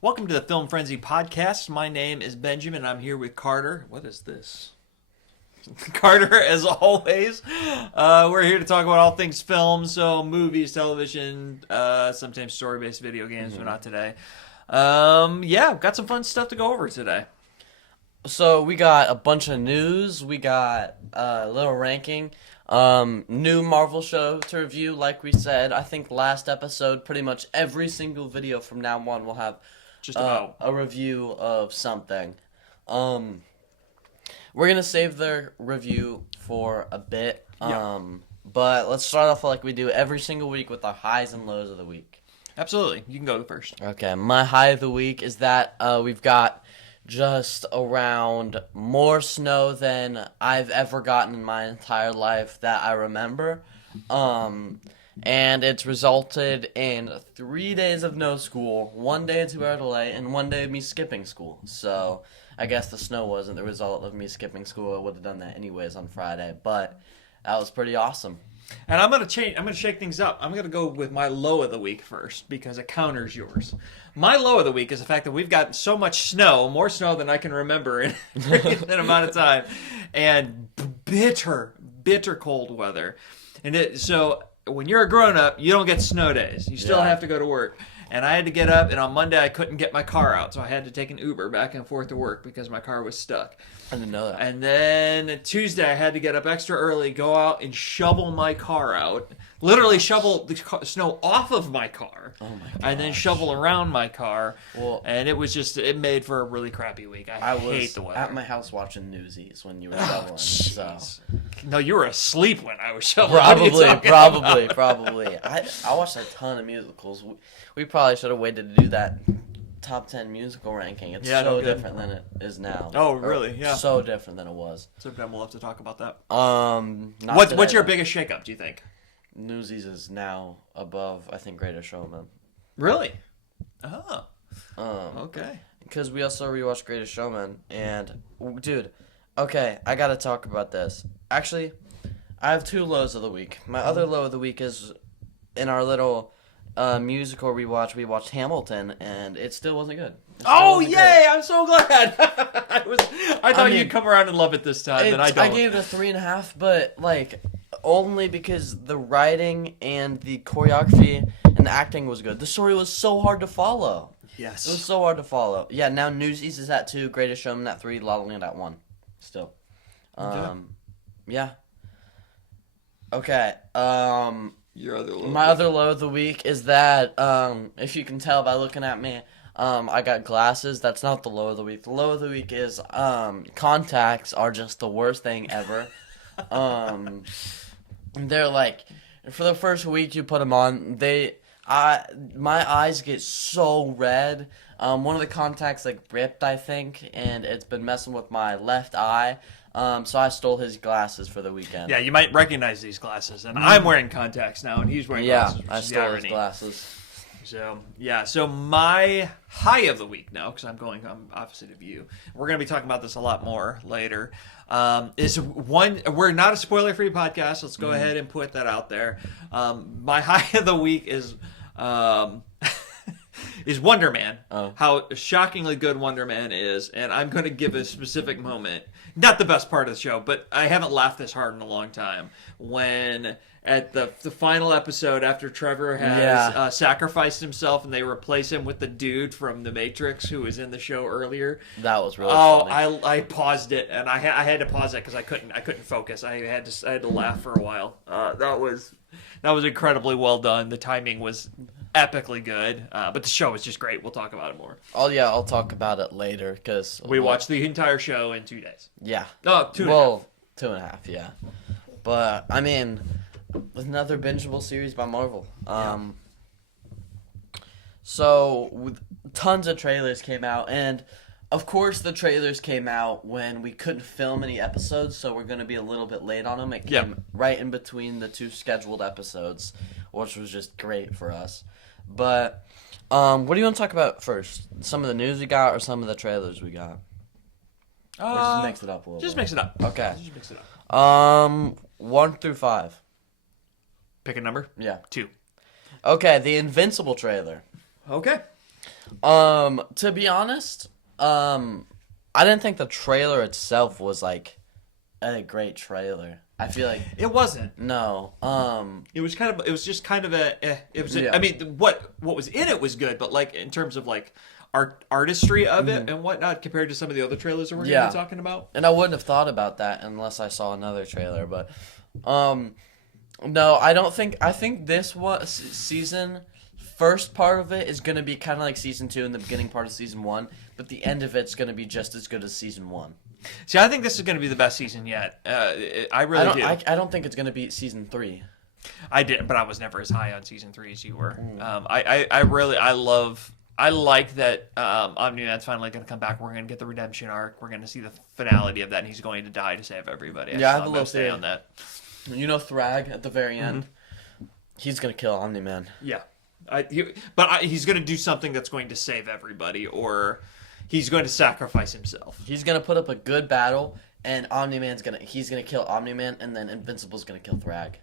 Welcome to the Film Frenzy Podcast. My name is Benjamin, and I'm here with Carter. What is this? Carter, as always. We're here to talk about all things film, so movies, television, sometimes story-based video games, but not today. Got some fun stuff to go over today. So we got a bunch of news. We got a little ranking. New Marvel show to review, like we said. I think last episode, pretty much every single video from now on will have Just about. a review of something. We're going to save the review for a bit. But let's start off like we do every single week with our highs and lows of the week. Absolutely. You can go first. Okay, my high of the week is that we've got just around more snow than I've ever gotten in my entire life that I remember. And it's resulted in 3 days of no school, 1 day of 2 hour delay, and 1 day of me skipping school. So I guess the snow wasn't the result of me skipping school. I would have done that anyways on Friday, but that was pretty awesome. And I'm gonna shake things up. I'm gonna go with my low of the week first because it counters yours. My low of the week is the fact that we've got so much snow, more snow than I can remember in an amount of time, and bitter cold weather. And so when you're a grown up, you don't get snow days. You still have to go to work. And I had to get up, and on Monday I couldn't get my car out, so I had to take an Uber back and forth to work because my car was stuck. I didn't know that. And then Tuesday I had to get up extra early, go out and shovel my car out. Literally shovel the snow off of my car. Oh my god. And then shovel around my car. Well, and it made for a really crappy week. I hate the was weather. at my house watching Newsies when you were shoveling. So. No, you were asleep when I was shoveling. What are you talking Probably. I watched a ton of musicals. We probably should have waited to do that top 10 musical ranking. It's so different than it is now. Oh, really? Yeah. So different than it was. So then we'll have to talk about that. What's your biggest shakeup, do you think? Newsies is now above, I think, Greatest Showman. Really? Oh. Okay. Because we also rewatched Greatest Showman, and dude, okay, I gotta talk about this. Actually, I have two lows of the week. My other low of the week is in our little musical rewatch. We watched Hamilton, and it still wasn't good. Oh, yay! Great. I'm so glad. I thought you'd come around and love it this time, and I don't. I gave it a 3.5, but like only because the writing and the choreography and the acting was good. The story was so hard to follow. Yes. It was so hard to follow. Yeah, now Newsies is at 2, Greatest Showman at 3, La La Land at 1. Still. Yeah. Okay. Your other low. My other low of the week is that, if you can tell by looking at me, I got glasses. That's not the low of the week. The low of the week is contacts are just the worst thing ever. They're like, for the first week you put them on, my eyes get so red. One of the contacts like ripped, I think, and it's been messing with my left eye. So I stole his glasses for the weekend. Yeah, you might recognize these glasses, and I'm wearing contacts now, and he's wearing glasses. Yeah, I stole his glasses. So my high of the week now, because I'm opposite of you. We're going to be talking about this a lot more later. We're not a spoiler-free podcast. Let's go ahead and put that out there. My high of the week is Wonderman. Oh. How shockingly good Wonderman is, and I'm going to give a specific moment. Not the best part of the show, but I haven't laughed this hard in a long time. When at the final episode, after Trevor has sacrificed himself, and they replace him with the dude from The Matrix who was in the show earlier. That was really funny. I paused it, and I had to pause it because I couldn't focus. I had to laugh for a while. That was incredibly well done. The timing was epically good, but the show is just great. We'll talk about it more. I'll talk about it later because we watched the entire show in 2 days. Yeah. Oh, 2.5. Well, 2.5. Yeah. But I mean, another bingeable series by Marvel. So tons of trailers came out, and of course the trailers came out when we couldn't film any episodes, so we're going to be a little bit late on them. It came right in between the 2 scheduled episodes, which was just great for us. But what do you want to talk about first? Some of the news we got or some of the trailers we got? Or just mix it up a little Just bit? mix it up. Okay. Just mix it up. 1 through 5. Pick a number. Yeah. 2. Okay, the Invincible trailer. Okay. To be honest, I didn't think the trailer itself was like a great trailer. I feel like It wasn't. no. It was kind of. It was just kind of a. It was. Yeah. I mean, what was in it was good, but like in terms of like artistry of it and whatnot, compared to some of the other trailers that we're going to be talking about. And I wouldn't have thought about that unless I saw another trailer. But, no, I don't think. I think this season, first part of it is gonna be kind of like season 2, and the beginning part of season 1. But the end of it's gonna be just as good as season 1. See, I think this is going to be the best season yet. I really do. I don't think it's gonna be season 3. I did, but I was never as high on season 3 as you were. I like that Omni-Man's finally going to come back. We're going to get the redemption arc. We're going to see the finality of that, and he's going to die to save everybody. Yeah, I have a little say on that. You know, Thrag at the very end. He's gonna kill Omni-Man. Yeah, he's going to do something that's going to save everybody, or he's going to sacrifice himself. He's gonna put up a good battle, and he's gonna kill Omni-Man, and then Invincible's gonna kill Thrag.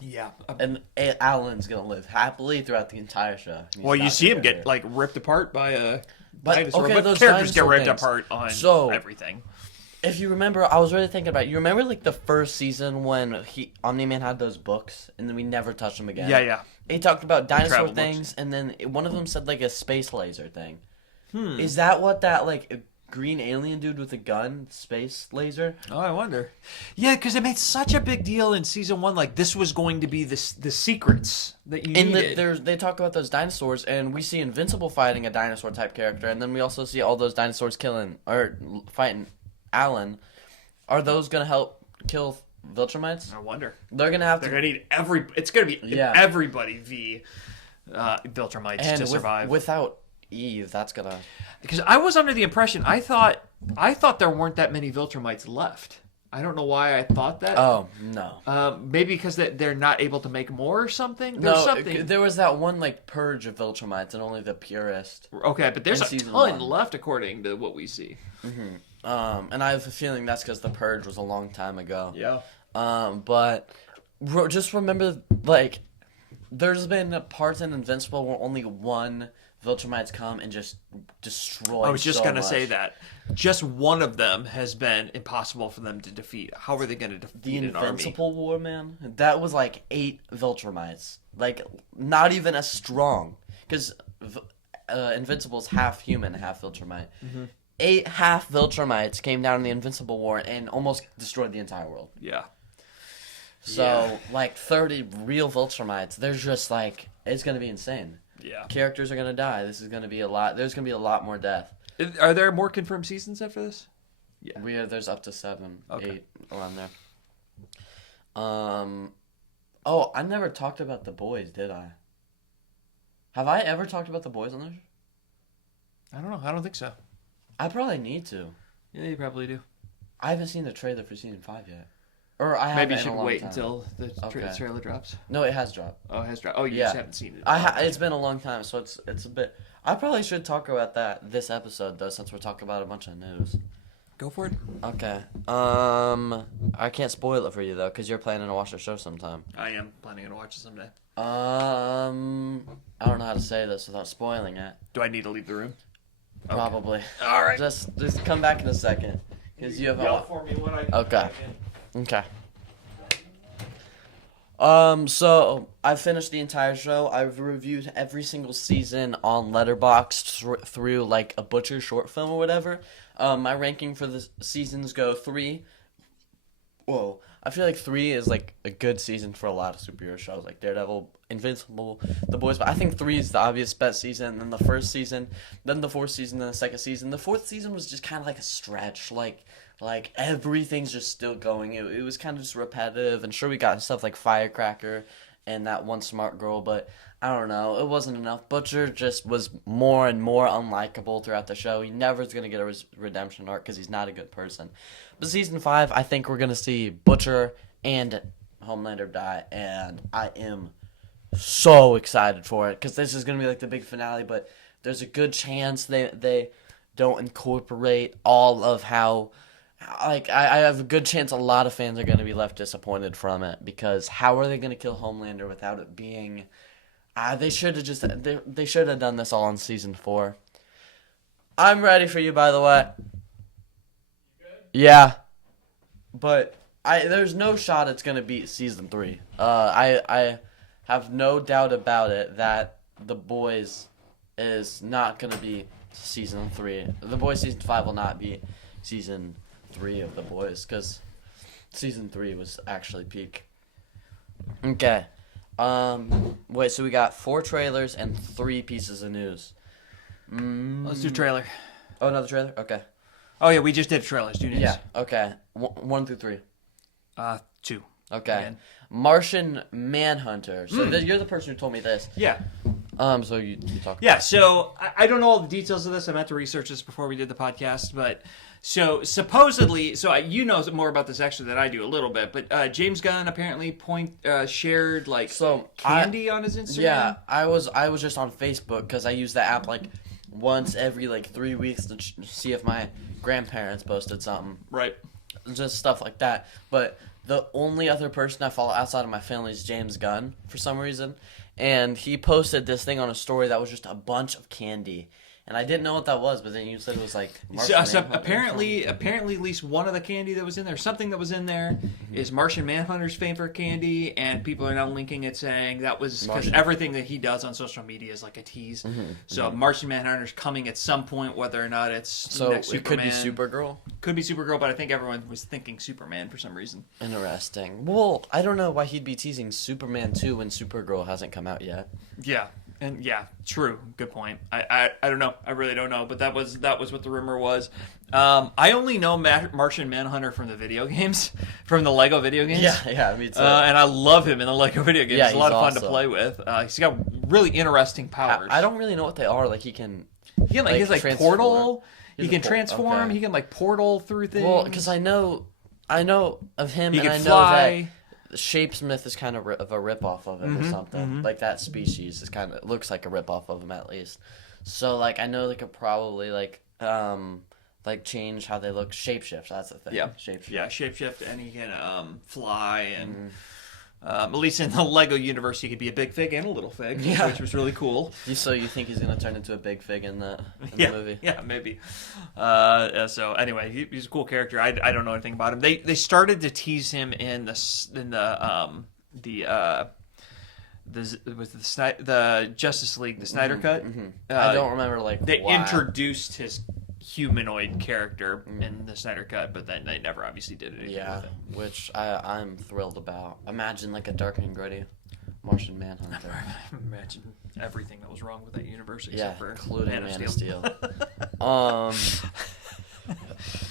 Yeah, And Alan's gonna live happily throughout the entire show. well, you see him get like ripped apart by a dinosaur, okay, but those characters get dinosaur ripped things. apart on everything. If you remember, I was really thinking about it. You remember like the first season when Omni-Man had those books, and then we never touched them again. Yeah. He talked about dinosaur travel things, books. and then one of them said like a space laser thing. Is that what that like green alien dude with a gun, space laser? Oh, I wonder. Yeah, because it made such a big deal in season 1. Like this was going to be the secrets that you needed. And they talk about those dinosaurs, and we see Invincible fighting a dinosaur type character, and then we also see all those dinosaurs fighting Alan. Are those gonna help kill Viltrumites? I wonder. They're gonna have They're to. gonna need It's gonna be everybody Viltrumites And to survive. without Eve, that's gonna. Because I was under the impression I thought there weren't that many Viltrumites left. I don't know why I thought that. Oh no. Maybe because they're not able to make more or something. No, something. there was that one like purge of Viltrumites, and only the purest. Okay, but there's in a season ton 1. left according to what we see. And I have a feeling that's because the purge was a long time ago. Yeah. But just remember, like, there's been parts in Invincible where only one Viltrumites come and just destroy. I was just so gonna much. say that. Just one of them has been impossible for them to defeat. How are they gonna defeat The an army? Invincible War, man. That was like 8 Viltrumites. Like, not even as strong. Because Invincible's half human, half Viltrumite. 8 half Viltrumites came down in the Invincible War and almost destroyed the entire world. Yeah. So, like, 30 real Viltrumites, they're just like, it's going to be insane. Yeah. Characters are going to die. This is going to be a lot. There's going to be a lot more death. Are there more confirmed seasons after this? Yeah. There's up to 7, Okay. 8 around there. Oh, I never talked about The Boys, did I? Have I ever talked about The Boys on there? I don't know. I don't think so. I probably need to. Yeah, you probably do. I haven't seen the trailer for season 5 yet. Or I haven't. Maybe you in a should long wait time. until the Okay. trailer drops. No, it has dropped. Oh, it has dropped. Oh, you Yeah. just haven't seen it. It's been a long time, so it's a bit. I probably should talk about that this episode though, since we're talking about a bunch of news. Go for it. Okay. I can't spoil it for you though, because you're planning to watch the show sometime. I am planning to watch it someday. I don't know how to say this without spoiling it. Do I need to leave the room? Probably. All right. Just come back in a second, because you have Yell for me when I. Okay. Okay. So I've finished the entire show. I've reviewed every single season on Letterboxd through like a Butcher short film or whatever. My ranking for the seasons go 3. Whoa, I feel like 3 is like a good season for a lot of superhero shows like Daredevil, Invincible, The Boys. But I think 3 is the obvious best season. Then the first season, then the 4th season, then the 2nd season. The 4th season was just kind of like a stretch, like everything's just still going. It was kind of just repetitive, and sure we got stuff like Firecracker and that one smart girl, but I don't know, it wasn't enough. Butcher just was more and more unlikable throughout the show. He never is going to get a redemption arc because he's not a good person. But season 5, I think we're going to see Butcher and Homelander die, and I am so excited for it because this is going to be like the big finale, but there's a good chance they don't incorporate all of how... Like, I have a good chance a lot of fans are going to be left disappointed from it, because how are they going to kill Homelander without it being They should have just they should have done this all in season 4. I'm ready for you, by the way. Yeah, but there's no shot it's gonna beat season 3. I have no doubt about it that The Boys is not gonna be season 3. The Boys season 5 will not be season 3 of The Boys because season 3 was actually peak. Okay. Wait. So we got 4 trailers and 3 pieces of news. Let's do trailer. Oh, another trailer. Okay. Oh yeah, we just did trailers. 2 news. Yeah. Okay. 1 through 3. 2. Okay. Again. Martian Manhunter. So you're the person who told me this. Yeah. So you talk. Yeah. So I don't know all the details of this. I meant to research this before we did the podcast, but so supposedly, you know more about this actually than I do a little bit. But James Gunn apparently shared like candy on his Instagram. Yeah, I was just on Facebook because I use that app like once every like 3 weeks to see if my grandparents posted something. Right. Just stuff like that. But the only other person I follow outside of my family is James Gunn for some reason. And he posted this thing on a story that was just a bunch of candy. And I didn't know what that was, but then you said it was like Martian so apparently at least one of the candy that was in there, something that was in there, is Martian Manhunter's favorite candy, and people are now linking it saying that was because everything that he does on social media is like a tease. So Martian Manhunter's coming at some point, whether or not it's next it could be Superman. Supergirl. Could be Supergirl, but I think everyone was thinking Superman for some reason. Interesting. Well, I don't know why he'd be teasing Superman 2 when Supergirl hasn't come out yet. Yeah. And yeah, true. Good point. I don't know. I really don't know. But that was what the rumor was. I only know Martian Manhunter from the video games, from the Lego video games. Yeah, me too. And I love him in the Lego video games. Yeah, it's a lot of fun awesome to play with. He's got really interesting powers. I don't really know what they are. Like he has like portal. He can transform. Okay. He can like portal through things. Well, because I know of him, he and can I know fly. that Shapesmith is kind of a ripoff of him or something. Like that species is looks like a ripoff of him at least. So like I know they could probably like change how they look. Shapeshift, that's the thing. Yeah, shapeshift. Yeah, shapeshift, and he can fly, and at least in the Lego universe, he could be a big fig and a little fig, which was really cool. So you think he's gonna turn into a big fig in the movie? Yeah, maybe. So anyway, he's a cool character. I don't know anything about him. They started to tease him in the Justice League, the Snyder Cut. I don't remember they why. introduced his humanoid character in the Snyder Cut, but then they never obviously did anything with it. Which I'm thrilled about. Imagine like a dark and gritty Martian Manhunter. Imagine everything that was wrong with that universe except for including Man of Steel.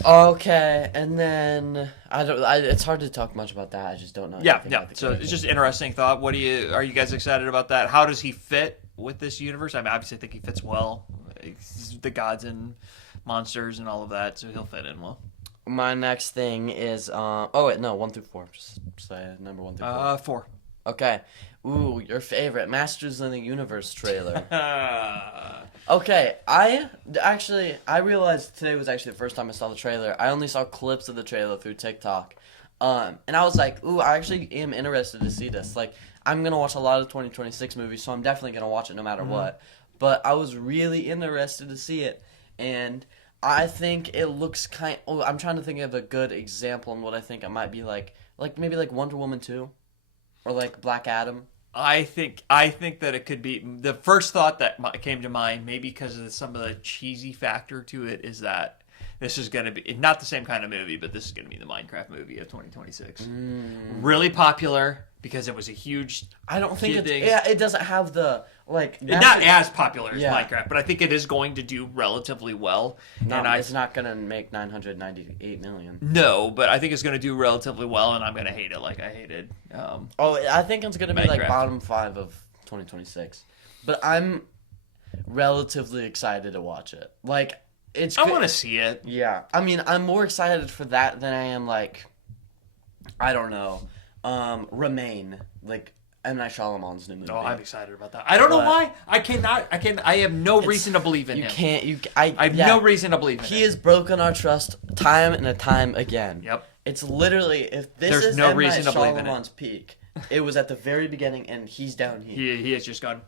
Okay, and then it's hard to talk much about that. I just don't know. Yeah. So it's just an interesting thought. Are you guys excited about that? How does he fit with this universe? I mean, obviously, I think he fits well. The gods and monsters and all of that, so he'll fit in well. My next thing is 1 through 4. Just say number 1 through 4. 4. Okay. Ooh, your favorite Masters of the Universe trailer. Okay, I realized today was actually the first time I saw the trailer. I only saw clips of the trailer through TikTok. And I was like, ooh, I actually am interested to see this. Like, I'm going to watch a lot of 2026 movies, so I'm definitely going to watch it no matter what. But I was really interested to see it. And I think it looks I'm trying to think of a good example on what I think it might be like maybe like Wonder Woman 2 or like Black Adam. I think that it could be the first thought that came to mind, maybe because of some of the cheesy factor to it, is that this is going to be not the same kind of movie, but this is going to be the Minecraft movie of 2026. Really popular because it was a huge. I don't think it doesn't have the not as popular as Minecraft, but I think it is going to do relatively well. It's not going to make $998 million. No, but I think it's going to do relatively well, and I'm going to hate it like I hated. I think it's going to be like bottom 5 of 2026, but I'm relatively excited to watch it. Like I want to see it. Yeah, I mean, I'm more excited for that than I am I don't know, Remain, like M. Night Shyamalan's new movie. Oh, I'm excited about that. I don't know why. I have no reason to believe in him. I have no reason to believe in him. He has broken our trust time and time again. Yep. It's literally, if this There's is no M. reason Night to believe in Shyamalan's peak, it was at the very beginning, and he's down here. He has just gone.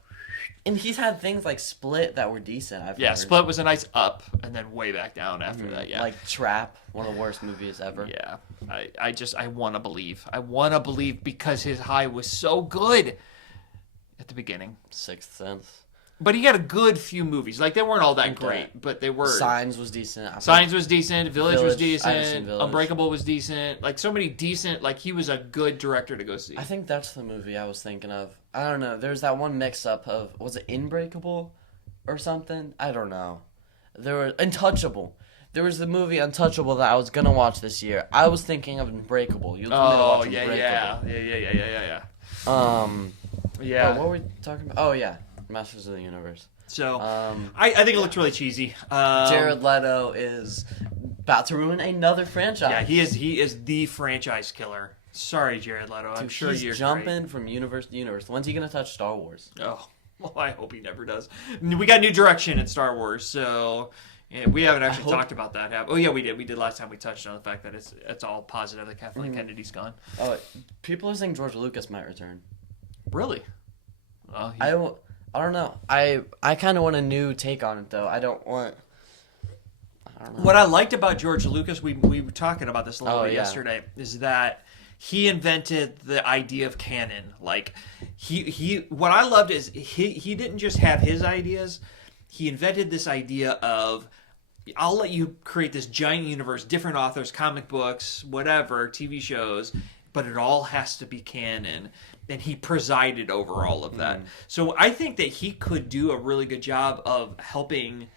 And he's had things like Split that were decent. I've heard. Split was a nice up, and then way back down after that. Yeah, Like Trap, one of the worst movies ever. yeah. I want to believe. I want to believe because his high was so good at the beginning. Sixth Sense. But he had a good few movies. Like, they weren't all that great, but they were. Signs was decent. Signs was decent. Village was I haven't seen decent. Village. Unbreakable was decent. Like, so many decent. Like, he was a good director to go see. I think that's the movie I was thinking of. I don't know. There's that one mix-up of, was it Unbreakable or something? I don't know. There was Untouchable. There was the movie Untouchable that I was gonna watch this year. I was thinking of Unbreakable. You told me to watch Unbreakable. Yeah. Yeah. What were we talking about? Oh yeah, Masters of the Universe. So, I think it looks really cheesy. Jared Leto is about to ruin another franchise. Yeah, he is the franchise killer. Sorry, Jared Leto. I'm sure he's you're jumping great. from universe to universe. When's he gonna touch Star Wars? Oh, well, I hope he never does. We got new direction in Star Wars, so yeah, we haven't actually talked about that. Oh yeah, we did. We did last time. We touched on the fact that it's all positive that Kathleen Kennedy's gone. Oh, people are saying George Lucas might return. Really? Well, I don't know. I kind of want a new take on it though. I don't know. What I liked about George Lucas, we were talking about this a little bit yesterday, is that he invented the idea of canon. Like he what I loved is he didn't just have his ideas. He invented this idea of, I'll let you create this giant universe, different authors, comic books, whatever, TV shows, but it all has to be canon. And he presided over all of that. So I think that he could do a really good job of helping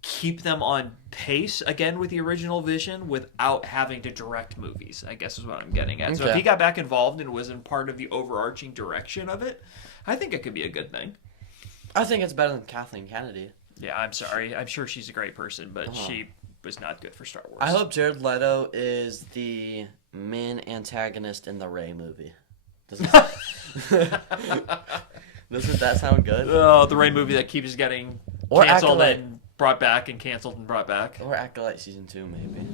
keep them on pace again with the original vision without having to direct movies, I guess is what I'm getting at. So if he got back involved and was in part of the overarching direction of it, I think it could be a good thing. I think it's better than Kathleen Kennedy. Yeah, I'm sorry. I'm sure she's a great person, but she was not good for Star Wars. I hope Jared Leto is the main antagonist in the Rey movie. Doesn't that sound good? Oh, the Rey movie that keeps getting canceled and brought back and canceled and brought back. Or Acolyte Season 2, maybe.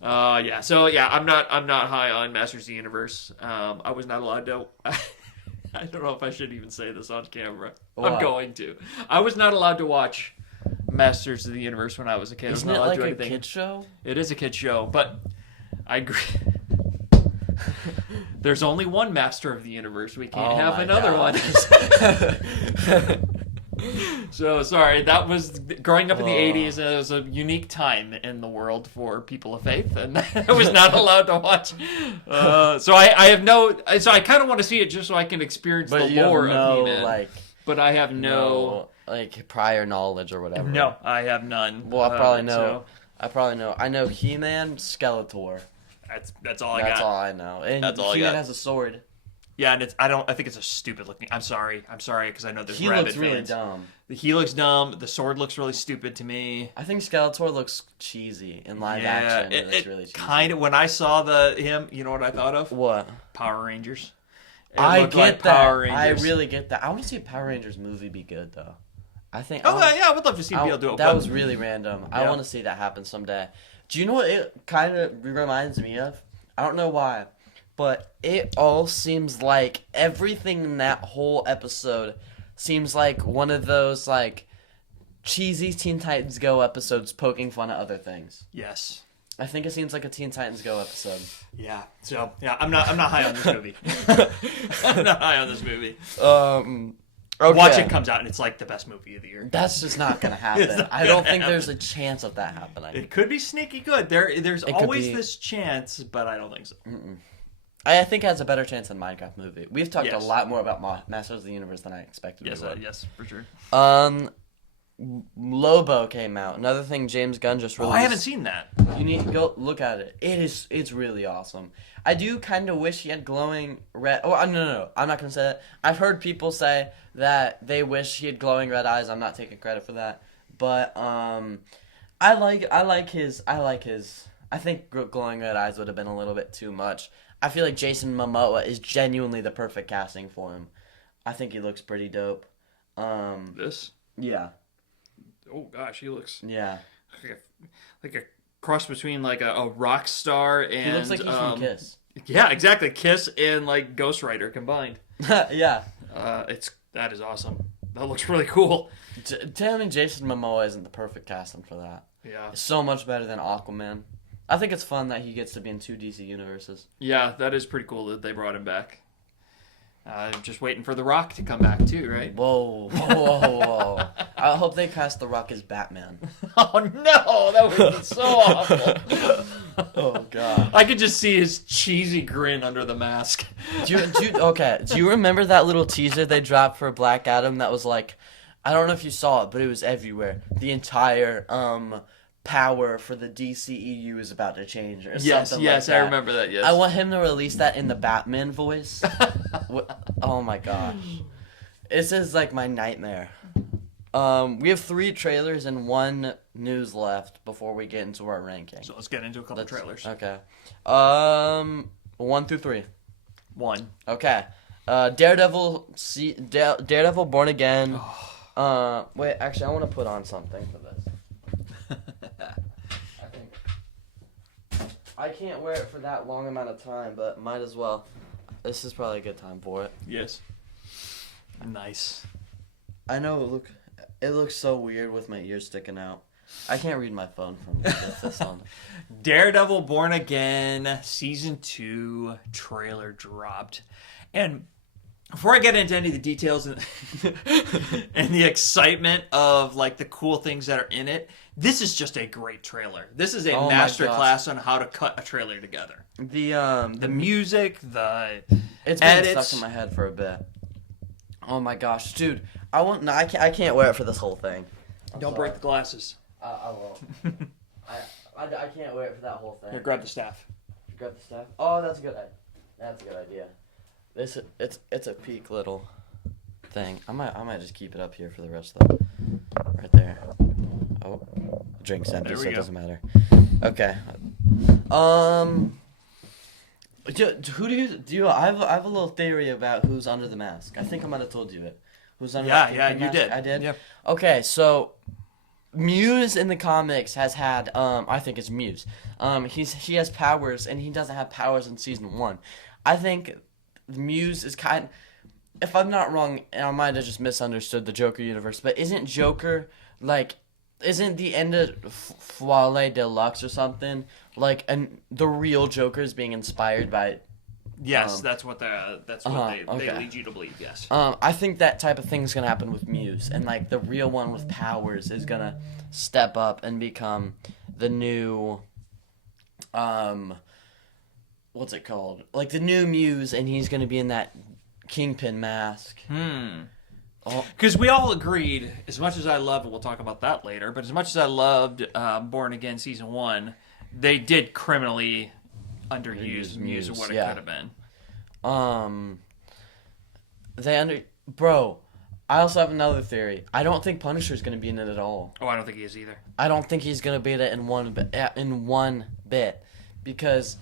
Yeah. So yeah, I'm not high on Masters of the Universe. I was not allowed to. I don't know if I should even say this on camera. What? I'm going to. I was not allowed to watch Masters of the Universe when I was a kid. Isn't I was it not allowed like to do a anything. kid's show? It is a kid's show, but I agree. There's only one Master of the Universe. We can't have another one. So, sorry. That was growing up in the 80s. It was a unique time in the world for people of faith, and I was not allowed to watch. So I have no. So I kind of want to see it just so I can experience the lore of He-Man. But I have no prior knowledge or whatever. No, I have none. Well, I probably know. I know He-Man, Skeletor. That's all I got. That's all I know. And He-Man has a sword. Yeah, and I think it's a stupid looking. I'm sorry, because I know there's he rabbit looks really fans. dumb. He looks dumb. The sword looks really stupid to me. I think Skeletor looks cheesy in live action. It's really cheesy. Kind of. When I saw him, you know what I thought of? What? Power Rangers. I get like that. Power Rangers. I really get that. I want to see a Power Rangers movie be good though. I think. I would love to see him be able to do it. That was really random. Yeah. I want to see that happen someday. Do you know what it kind of reminds me of? I don't know why, but it all seems like everything in that whole episode seems like one of those like cheesy Teen Titans Go episodes poking fun at other things. Yes. I think it seems like a Teen Titans Go episode. Yeah. So yeah, I'm not high on this movie. I'm not high on this movie. Okay. Watch it comes out and it's like the best movie of the year. That's just not gonna happen. I don't think there's a chance of that happening. It could be sneaky good. There's always this chance, but I don't think so. I think it has a better chance than Minecraft movie. We've talked a lot more about Masters of the Universe than I expected. Yes, for sure. Lobo came out. Another thing James Gunn just released. I haven't seen that. You need to go look at it. It's really awesome. I do kind of wish he had glowing red. Oh no, I'm not gonna say that. I've heard people say that they wish he had glowing red eyes. I'm not taking credit for that, but I like his. I think glowing red eyes would have been a little bit too much. I feel like Jason Momoa is genuinely the perfect casting for him. I think he looks pretty dope. This? Yeah. Oh gosh, he looks like a cross between like a rock star and he looks like he's from Kiss. Yeah, exactly. Kiss and like Ghost Rider combined. Yeah. That is awesome. That looks really cool. Tell me Jason Momoa isn't the perfect casting for that. Yeah. It's so much better than Aquaman. I think it's fun that he gets to be in 2 DC universes. Yeah, that is pretty cool that they brought him back. Just waiting for The Rock to come back too, right? Whoa, whoa, whoa, whoa. I hope they cast The Rock as Batman. Oh no, that would be so awful. Oh god. I could just see his cheesy grin under the mask. Do you remember that little teaser they dropped for Black Adam that was like, I don't know if you saw it, but it was everywhere. The entire power for the DCEU is about to change or something like that. I remember that, yes. I want him to release that in the Batman voice. Oh my gosh. This is like my nightmare. We have 3 trailers and 1 news left before we get into our ranking. So let's get into a couple trailers. Okay. 1 through 3. 1. Okay. Daredevil Born Again. Wait, actually, I want to put on something for this. I can't wear it for that long amount of time, but might as well. This is probably a good time for it. Yes. Nice. I know it looks so weird with my ears sticking out. I can't read my phone from this on. Daredevil Born Again Season 2 trailer dropped. And before I get into any of the details and, and the excitement of like the cool things that are in it, this is just a great trailer. This is a masterclass on how to cut a trailer together. The music, it's been edits. stuck in my head for a bit. Oh my gosh, dude! I can't wear it for this whole thing. Don't break the glasses. I won't. I can't wear it for that whole thing. Here, grab the staff. Grab the staff. Oh, that's a good. That's a good idea. It's a peak little thing. I might just keep it up here for the rest of right there. Oh, drink's empty, so it doesn't matter. Okay. Who do you? I have a little theory about who's under the mask. I think I might have told you it. Who's under? Yeah, the you mask? did. I did. Yep. Okay, so Muse in the comics has had. I think it's Muse. He has powers, and he doesn't have powers in season 1. I think Muse is kind. If I'm not wrong, I might have just misunderstood the Joker universe, but isn't Joker like? Isn't the end of Foile Deluxe or something like the real Joker is being inspired by? Yes, that's what they lead you to believe. Yes. I think that type of thing is gonna happen with Muse, and like the real one with powers is gonna step up and become the new, what's it called? Like the new Muse, and he's gonna be in that Kingpin mask. Because we all agreed, as much as I loved, and we'll talk about that later, but as much as I loved Born Again Season 1, they did criminally underuse Muse of what it could have been. Bro, I also have another theory. I don't think Punisher's going to be in it at all. Oh, I don't think he is either. I don't think he's going to be in it in one bit. Because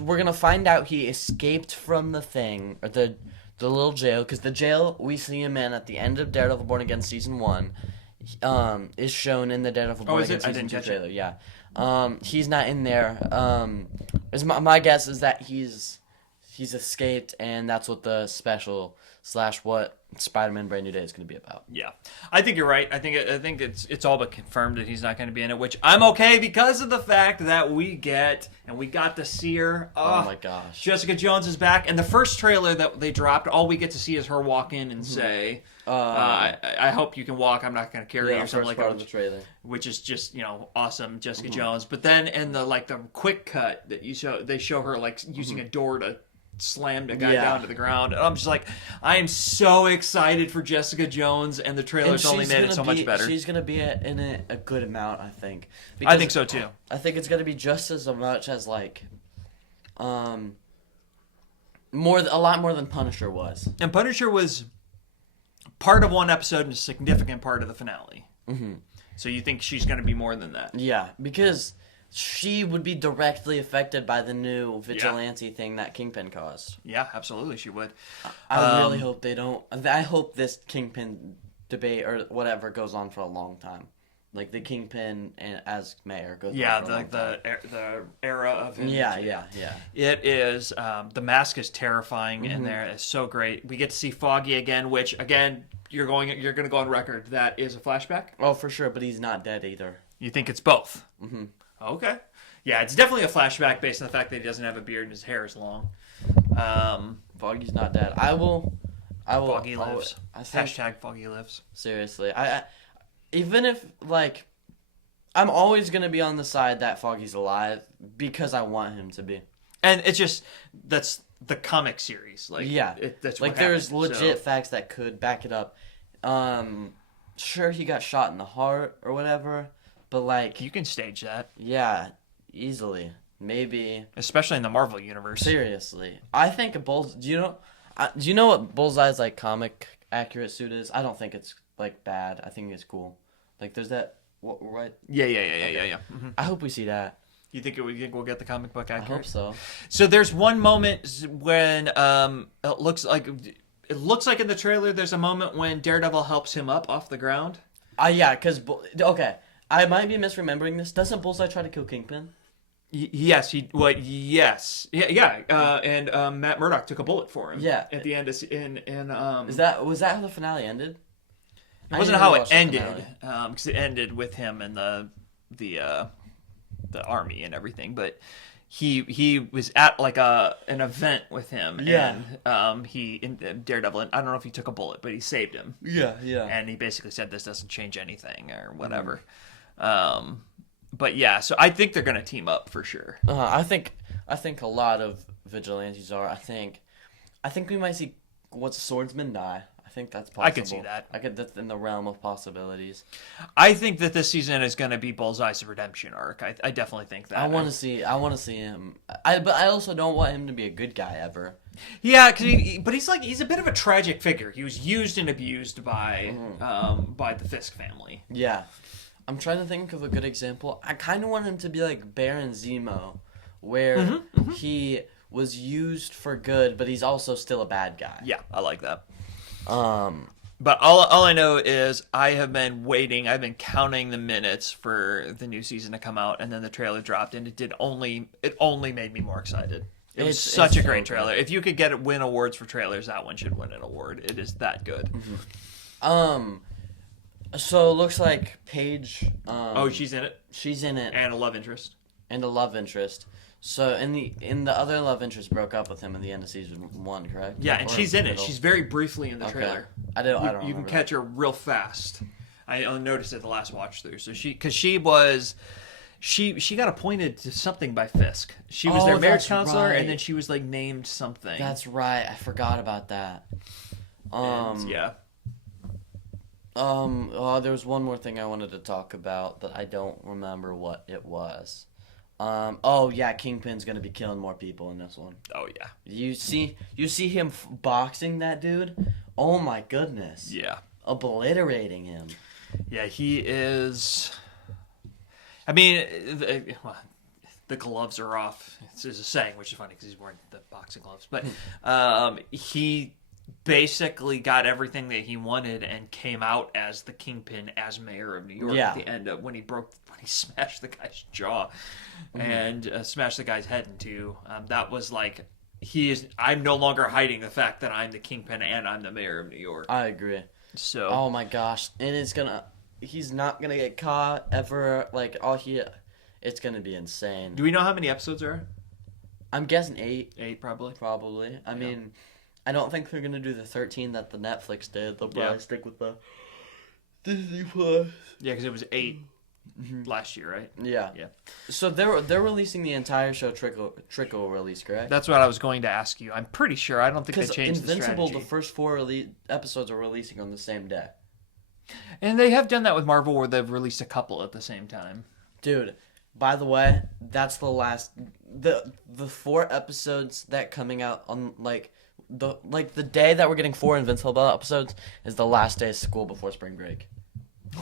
we're going to find out he escaped from the thing, or the little jail, because the jail we see him in at the end of Daredevil Born Again Season 1 is shown in the Daredevil Born Again Season 2 trailer. Yeah. He's not in there. My guess is that he's escaped, and that's what the special / what Spider-Man Brand New Day is going to be about. Yeah, I think you're right. I think it's all but confirmed that he's not going to be in it, which I'm okay because of the fact that we got to see her. Oh my gosh, Jessica Jones is back, and the first trailer that they dropped, all we get to see is her walk in and say, "I hope you can walk. I'm not going to carry you," or something like that. Of the trailer, which is just awesome, Jessica Jones. But then in the quick cut that they show her like using a door to slam the guy down to the ground, and I'm just like, I am so excited for Jessica Jones, and the trailers only made it so much better. She's gonna be in it a good amount, I think. I think so too. I think it's gonna be just as much as like, a lot more than Punisher was. And Punisher was part of one episode and a significant part of the finale. Mm-hmm. So you think she's gonna be more than that? Yeah, because she would be directly affected by the new vigilante thing that Kingpin caused. Yeah, absolutely, she would. I really hope they don't. I hope this Kingpin debate or whatever goes on for a long time. like the Kingpin and as mayor goes. Yeah, on for a long time. the era of him. Yeah. It is. The mask is terrifying, Mm-hmm. and there is so great. We get to see Foggy again, which again you're going to go on record that is a flashback. Oh, for sure, but he's not dead either. You think it's both? Mm-hmm. Okay. Yeah, it's definitely a flashback based on the fact that he doesn't have a beard and his hair is long. Foggy's not dead. I will. Foggy lives. I think, Hashtag Foggy lives. seriously, I even if like, I'm always gonna be on the side that Foggy's alive because I want him to be. And it's just that's the comic series. Like Yeah, that's like what there's happened, legit so. facts that could back it up. Sure, he got shot in the heart or whatever, but like, You can stage that, yeah, easily, maybe. especially in the Marvel universe. Seriously, I think do you know what Bullseye's like comic accurate suit is? I don't think it's like bad. I think it's cool. Like there's that right. Yeah. Mm-hmm. I hope we see that. You think we'll get the comic book I accurate? hope so. So there's one moment when it looks like in the trailer there's a moment when Daredevil helps him up off the ground. Yeah, cause okay, I might be misremembering this. Doesn't Bullseye try to kill Kingpin? Yes, and Matt Murdock took a bullet for him. Yeah. At the end was that how the finale ended? it wasn't how it ended, because it ended with him and the army and everything, but he was at like an event with him. Yeah. And Daredevil, and I don't know if he took a bullet, but he saved him. Yeah. And he basically said this doesn't change anything or whatever. But yeah, so I think they're gonna team up for sure. I think a lot of vigilantes are. I think we might see what's Swordsman die. I think that's possible. I can see that. That's in the realm of possibilities. I think that this season is going to be Bullseye's redemption arc. I definitely think that. I want to see him. But I also don't want him to be a good guy ever. Yeah, but he's a bit of a tragic figure. He was used and abused by the Fisk family. Yeah. I'm trying to think of a good example. I kind of want him to be like Baron Zemo, where he was used for good, but he's also still a bad guy. Yeah, I like that. But all I know is I have been waiting. I've been counting the minutes for the new season to come out, and then the trailer dropped, and it only made me more excited. It was such a great trailer. If you could win awards for trailers, that one should win an award. It is that good. So it looks like Paige. She's in it. She's in it, And a love interest. and a love interest. So in the other love interest broke up with him at the end of season 1, correct? Yeah, and Or she's in it. middle? She's very briefly in the Okay. trailer. I don't You remember can that. catch her real fast. I only noticed it the last watch through. So she got appointed to something by Fisk. She was Oh, their marriage that's counselor, right. and then she was like named something. That's right. I forgot about that. Yeah. There was one more thing I wanted to talk about, but I don't remember what it was. Kingpin's gonna be killing more people in this one. Oh yeah. You see him boxing that dude. Oh my goodness. Yeah. Obliterating him. Yeah, he is. I mean, the gloves are off. It's a saying, which is funny because he's wearing the boxing gloves. But he basically got everything that he wanted and came out as the Kingpin, as mayor of New York at the end of when he smashed the guy's jaw and smashed the guy's head in two. That was like, I'm no longer hiding the fact that I'm the Kingpin and I'm the mayor of New York. I agree. So. Oh my gosh. And he's not gonna get caught ever. It's gonna be insane. Do we know how many episodes there are? I'm guessing 8. 8 probably. Probably. I mean, I don't think they're gonna do the 13 that the Netflix did. They'll probably stick with the Disney Plus. Yeah, because it was 8 last year, right? Yeah. Yeah. So they're releasing the entire show trickle release, correct? That's what I was going to ask you. I'm pretty sure. I don't think they Because changed Invincible, the the strategy. first 4 episodes are releasing on the same day. And they have done that with Marvel where they've released a couple at the same time. Dude, by the way, that's the last the 4 episodes that coming out on the day that we're getting 4 Invincible episodes is the last day of school before spring break.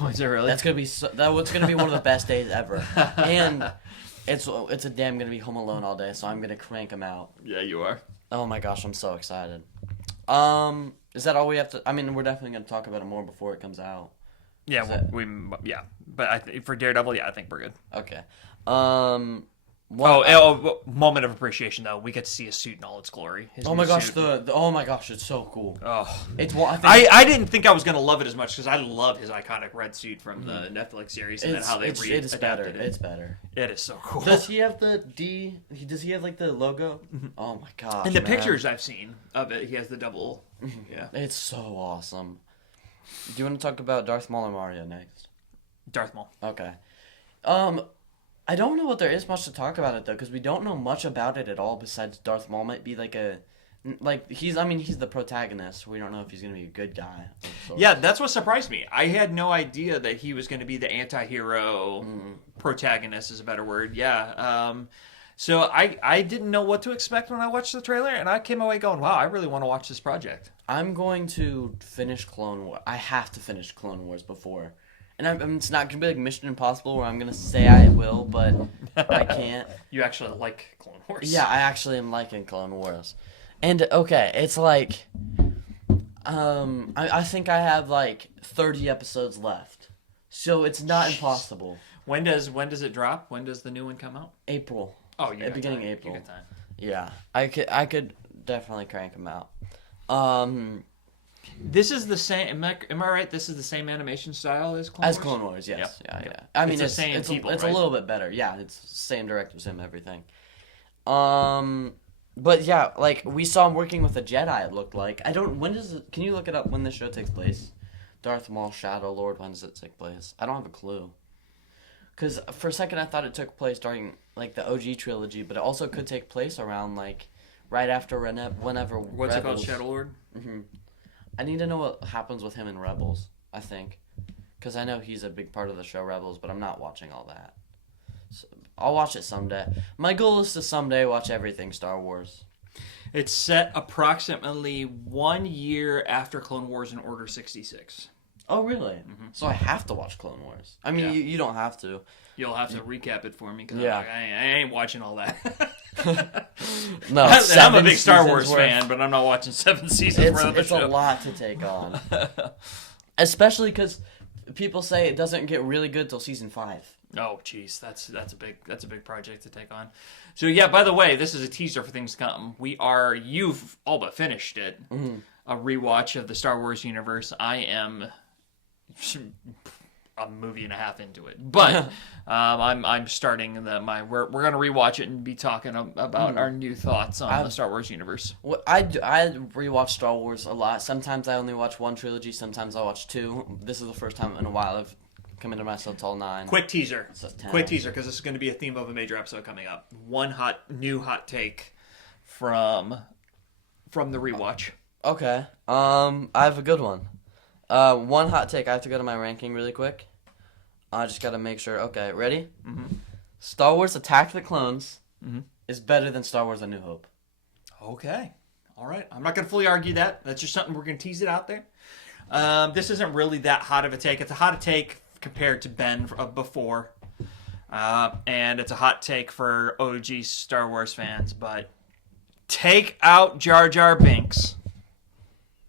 Oh, is it really? That's gonna be one of the best days ever, and it's a damn gonna be home alone all day, so I'm gonna crank them out. Yeah, you are. Oh my gosh, I'm so excited. Is that all we have to? I mean, we're definitely gonna talk about it more before it comes out. Yeah, Is well, but for Daredevil, yeah, I think we're good. Okay. Moment of appreciation though. We get to see his suit in all its glory. His Oh new my gosh, suit. oh my gosh, it's so cool. Oh, It's one. I think I didn't think I was gonna love it as much because I love his iconic red suit from the Netflix series and then how they it's adapted better. it. It's better. It is so cool. Does he have the D? Does he have like the logo? Oh my gosh. In the man. pictures I've seen of it, he has the double. Yeah, It's so awesome. Do you want to talk about Darth Maul or Mario next? Darth Maul. Okay. I don't know what there is much to talk about it though, because we don't know much about it at all. Besides, Darth Maul might be he's the protagonist. We don't know if he's gonna be a good guy. Yeah, that's what surprised me. I had no idea that he was going to be the anti-hero protagonist is a better word. Yeah. So I didn't know what to expect when I watched the trailer, and I came away going, wow, I really want to watch this project. I'm going to finish Clone Wars. I have to finish Clone Wars before. And it's not going to be like Mission Impossible where I'm going to say I will, but I can't. You actually like Clone Wars. Yeah, I actually am liking Clone Wars. And, okay, it's like... I think I have like 30 episodes left. So it's not impossible. When does it drop? When does the new one come out? April. Oh, you got beginning time. April. You got time. Yeah. I could definitely crank them out. This is the same. Am I right? This is the same animation style as Clone Wars. As Clone Wars, yes. Yep. Yeah. I mean, the same people, it's right? a little bit better. Yeah, it's same director, same everything. But yeah, like we saw him working with a Jedi. It looked like Can you look it up when this show takes place? Darth Maul, Shadow Lord. When does it take place? I don't have a clue. Because for a second I thought it took place during like the OG trilogy, but it also could take place around like right after whenever. What's it called? Rebels. Shadow Lord. Mm-hmm. I need to know what happens with him in Rebels, I think. Because I know he's a big part of the show Rebels, but I'm not watching all that. So, I'll watch it someday. My goal is to someday watch everything Star Wars. It's set approximately 1 year after Clone Wars in Order 66. Oh, really? Mm-hmm. So I have to watch Clone Wars. I mean, Yeah. you don't have to. You'll have to recap it for me because Yeah. I ain't watching all that. No, I'm a big Star Wars worth. fan, but I'm not watching 7 seasons worth of the It's show. a lot to take on. Especially because people say it doesn't get really good till season 5. Oh, jeez, that's a big project to take on. So yeah, by the way, this is a teaser for things to come. You've all but finished it. Mm-hmm. A rewatch of the Star Wars universe. I am a movie and a half into it, but I'm starting we're gonna rewatch it and be talking about our new thoughts on the Star Wars universe. I rewatch Star Wars a lot. Sometimes I only watch one trilogy. Sometimes I watch 2. This is the first time in a while I've come into myself to all 9. Quick teaser, So 10. because this is going to be a theme of a major episode coming up. One new hot take from the rewatch. Okay. I have a good one. One hot take. I have to go to my ranking really quick. I just gotta make sure. Okay, ready? Mm-hmm. Star Wars Attack the Clones is better than Star Wars A New Hope. Okay. All right. I'm not going to fully argue that. That's just something we're going to tease it out there. This isn't really that hot of a take. It's a hot take compared to Ben before. And it's a hot take for OG Star Wars fans. But take out Jar Jar Binks,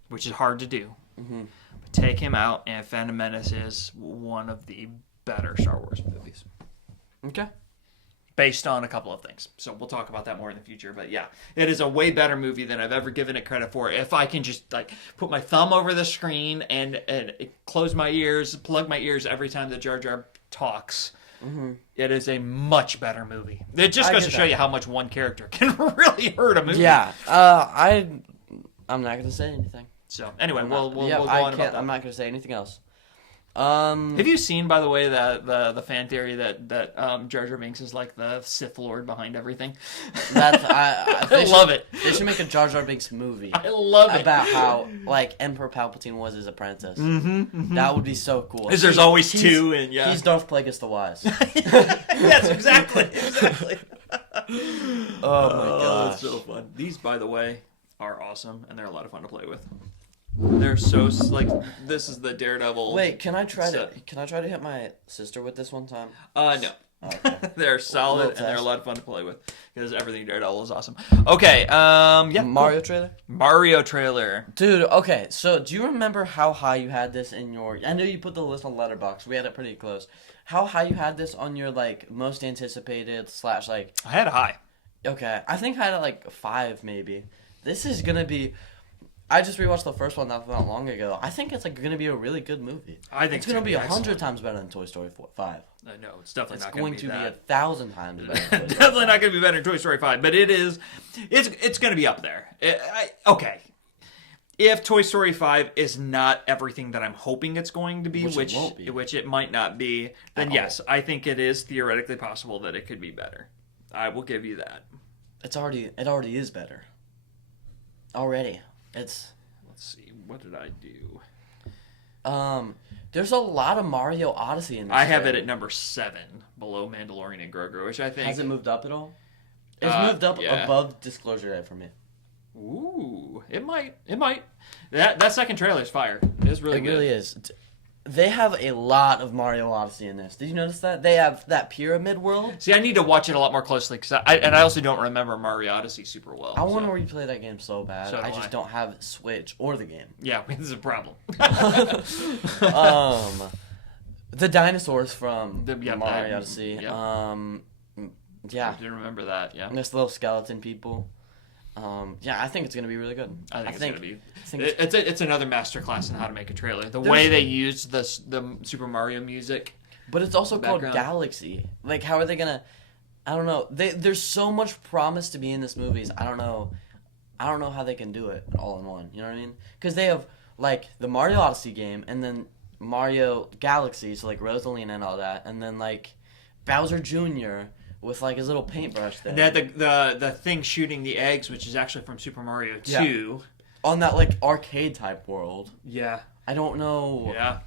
which is hard to do. Mm-hmm. But take him out, and Phantom Menace is one of the better Star Wars movies. Okay. Based on a couple of things. So we'll talk about that more in the future. But yeah, it is a way better movie than I've ever given it credit for. If I can just like put my thumb over the screen and close my ears, plug my ears every time that Jar Jar talks, it is a much better movie. It just goes to show you how much one character can really hurt a movie. Yeah. I'm not gonna say anything. So anyway, we'll go on about that. I'm not gonna say anything else. Have you seen, by the way, the fan theory that Jar Jar Binks is like the Sith Lord behind everything? I love it. They should make a Jar Jar Binks movie. I love it. About how like Emperor Palpatine was his apprentice. That would be so cool. Because there's always two, and yeah, he's Darth Plagueis the Wise. Yes, exactly. Oh my gosh, that's so fun. These, by the way, are awesome, and they're a lot of fun to play with. They're so like this is the Daredevil. Wait, can I try to set. hit my sister with this one time? No. Okay. They're solid Little and they're a test. lot of fun to play with because everything Daredevil is awesome. Okay, yeah. Mario cool. trailer? Mario trailer. Dude, okay, so do you remember how high you had this in your... I know you put the list on Letterboxd. We had it pretty close. How high you had this on your, like, most anticipated / like... I had a high. Okay, I think I had it, like, 5, maybe. This is gonna be... I just rewatched the first one not that long ago. I think it's, like, gonna be a really good movie. I think it's gonna be 100 excellent. times better than Toy Story 5. No, it's definitely It's not going to to be be that. 1,000 times better. Than Toy Story Definitely not going to be better than Toy Story 5, but it is. It's going to be up there. Okay. If Toy Story 5 is not everything that I'm hoping it's going to be, Which it won't be. which it might not be, then At yes, I think it is theoretically possible that it could be better. I will give you that. It already is better. Already. It's Let's see. What did I do? there's a lot of Mario Odyssey in this. I have it trailer. at number 7, below Mandalorian and Grogu, which I think. Has it moved up at all? It's moved up yeah. above Disclosure Day for me. Ooh, it might. It might. That second trailer is fire. It's really It good. really is. They have a lot of Mario Odyssey in this. Did you notice that? They have that pyramid world. See, I need to watch it a lot more closely because I also don't remember Mario Odyssey super well. I want to so. replay that game so bad. So do I just I. don't have Switch or the game. Yeah, this is a problem. The dinosaurs from Yeah, Mario that- Odyssey. yeah. Yeah. I didn't remember that. Yeah, And there's little skeleton people. Yeah, I think it's gonna be really good. I think it's gonna be. I think it's- It's another masterclass in how to make a trailer. The way they used the Super Mario music. But it's also called background. Galaxy. Like, how are they gonna? I don't know. There's so much promise to be in this movies. I don't know how they can do it all in one. You know what I mean? Because they have like the Mario Odyssey game, and then Mario Galaxy, so like Rosalina and all that, and then like Bowser Jr. with like his little paintbrush there. And they had the thing shooting the eggs, which is actually from Super Mario 2. On that like arcade type world. Yeah. I don't know. Yeah.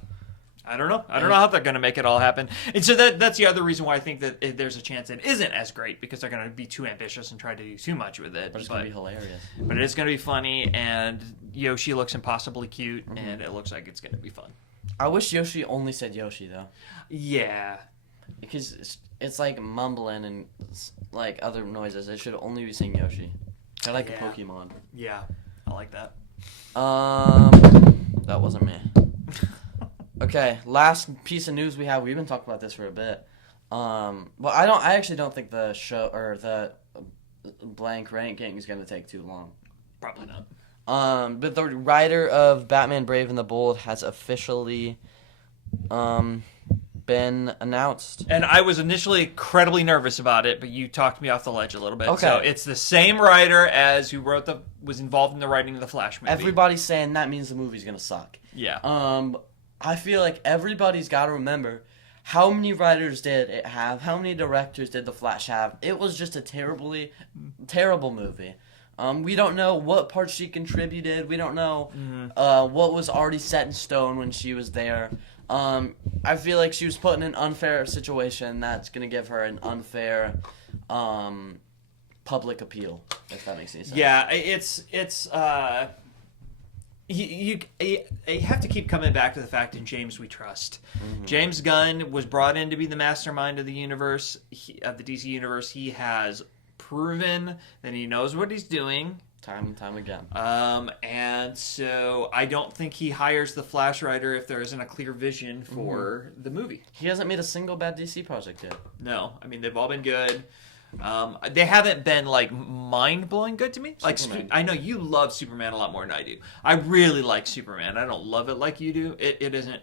I don't know. I don't know how they're going to make it all happen. And so that's the other reason why I think that there's a chance it isn't as great because they're going to be too ambitious and try to do too much with it. But it's gonna be hilarious. But it is going to be funny, and Yoshi looks impossibly cute, and it looks like it's going to be fun. I wish Yoshi only said Yoshi though. Yeah. Because it's like mumbling and like other noises. It should only be saying Yoshi. I like a Yeah. Pokemon. Yeah. I like that. That wasn't me. Okay, last piece of news we have. We've been talking about this for a bit. Well, I actually don't think the show or the blank ranking is gonna take too long. Probably not. But the writer of Batman: Brave and the Bold has officially, been announced. And I was initially incredibly nervous about it, but you talked me off the ledge a little bit. Okay. So it's the same writer as who was involved in the writing of the Flash movie. Everybody's saying that means the movie's gonna suck. Yeah. I feel like everybody's got to remember how many writers did it have? How many directors did The Flash have? It was just a terrible movie. We don't know what parts she contributed. We don't know what was already set in stone when she was there. I feel like she was put in an unfair situation that's going to give her an unfair public appeal, if that makes any sense. Yeah, you have to keep coming back to the fact in James we trust. James Gunn was brought in to be the mastermind of the universe, of the DC universe. He has proven that he knows what he's doing. Time and time again. And so I don't think he hires the Flash writer if there isn't a clear vision for the movie. He hasn't made a single bad DC project yet. No, I mean they've all been good. They haven't been like mind-blowing good to me. Like Superman. I know you love Superman a lot more than I do. I really like Superman. I don't love it like you do. It isn't.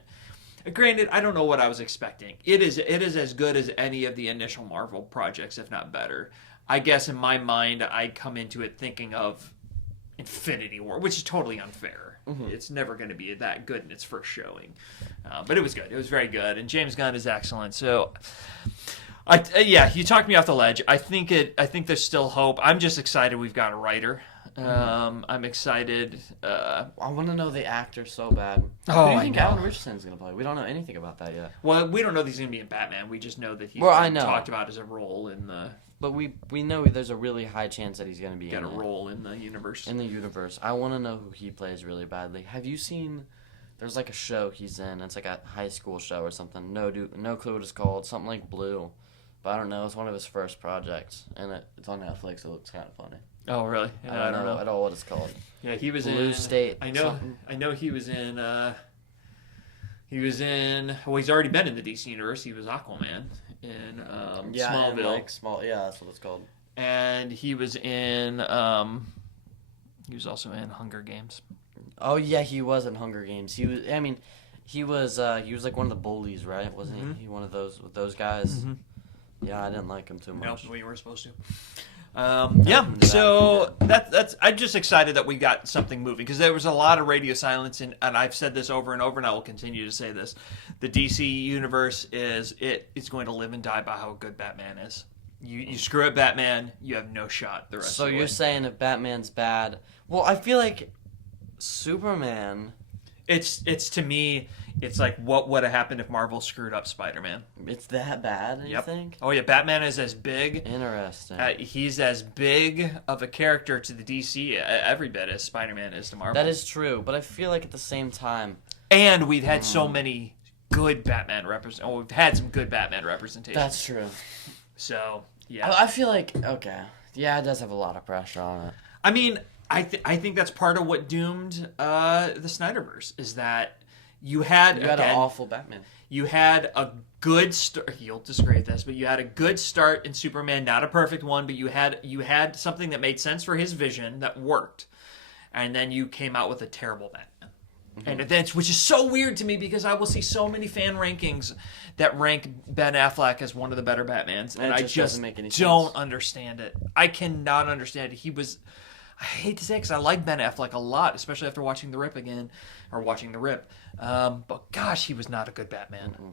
Granted, I don't know what I was expecting. It is as good as any of the initial Marvel projects, if not better. I guess in my mind, I come into it thinking of Infinity War, which is totally unfair. It's never going to be that good in its first showing. But it was good. It was very good. And James Gunn is excellent. So, yeah, you talked me off the ledge. I think there's still hope. I'm just excited we've got a writer. I'm excited. I want to know the actor so bad. Oh, Who do you I think know. Alan Richardson's going to play? We don't know anything about that yet. Well, we don't know that he's going to be in Batman. We just know that he's Well, I been know. talked about as a role in But we know there's a really high chance that he's going to be Got in a it. role in the universe. In the universe. I want to know who he plays really badly. Have you seen... There's like a show he's in. It's like a high school show or something. No clue what it's called. Something like Blue. But I don't know. It's one of his first projects. And it's on Netflix. It looks kind of funny. Oh, really? I don't know at all what it's called. Yeah, he was Blue in... State. I know he was in... Well, he's already been in the DC universe. He was Aquaman in Smallville. Yeah, that's what it's called. And he was in... he was also in Hunger Games. Oh yeah, he was in Hunger Games. He was. I mean, he was like one of the bullies, right? Wasn't he one of those guys? Mm-hmm. Yeah, I didn't like him too much. Nope, the way you were supposed to. Yeah, so that's. I'm just excited that we got something moving because there was a lot of radio silence, and I've said this over and over, and I will continue to say this: the DC universe is going to live and die by how good Batman is. You screw up Batman, you have no shot the rest of the way. So you're saying if Batman's bad, well, I feel like Superman. It's to me, it's like what would have happened if Marvel screwed up Spider-Man. It's that bad, you think? Oh yeah, Batman is as big. Interesting. He's as big of a character to the DC every bit as Spider-Man is to Marvel. That is true, but I feel like at the same time. And we've had so many good Batman we've had some good Batman representation. That's true. So yeah, I feel like yeah, it does have a lot of pressure on it. I mean, I think that's part of what doomed the Snyderverse is that you had an awful Batman. You had a good start. You'll disagree with this, but you had a good start in Superman, not a perfect one, but you had something that made sense for his vision that worked, and then you came out with a terrible Batman. Mm-hmm. And which is so weird to me because I will see so many fan rankings that rank Ben Affleck as one of the better Batmans, and I just don't understand it. I cannot understand it. I hate to say it because I like Ben Affleck a lot, especially after watching The Rip again, or watching The Rip. But gosh, he was not a good Batman. Mm-hmm.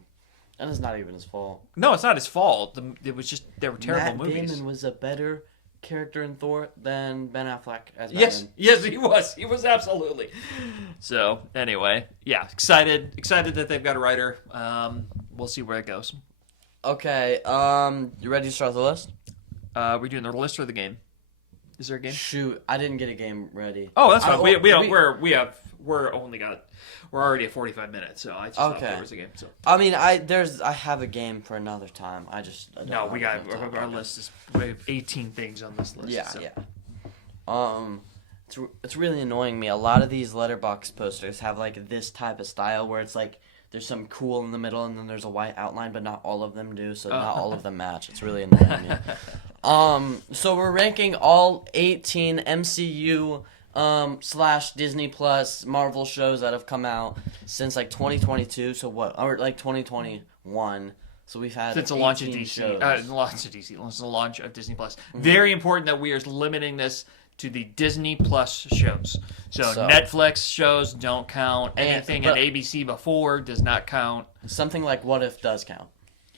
And it's not even his fault. No, it's not his fault. It was just, they were terrible movies. Matt Damon was a better character in Thor than Ben Affleck as Batman. Yes, he was. He was absolutely. So, anyway, yeah, excited that they've got a writer. We'll see where it goes. Okay, you ready to start the list? We're doing the list or the game? Is there a game? Shoot, I didn't get a game ready. Oh, that's fine. We're already at 45 minutes, so I just thought there was a game. So I mean, I have a game for another time. I don't we got our list is we have 18 things on this list. Yeah, so. yeah. It's really annoying me. A lot of these letterbox posters have like this type of style where it's like there's some cool in the middle and then there's a white outline, but not all of them do, so not all of them match. It's really annoying me. So we're ranking all 18 MCU / Disney Plus Marvel shows that have come out since like 2022. So what? Or like 2021. So we've had since the launch of DC. Since the launch of Disney Plus. Mm-hmm. Very important that we are limiting this to the Disney Plus shows. So Netflix shows don't count. Anything on ABC before does not count. Something like What If does count.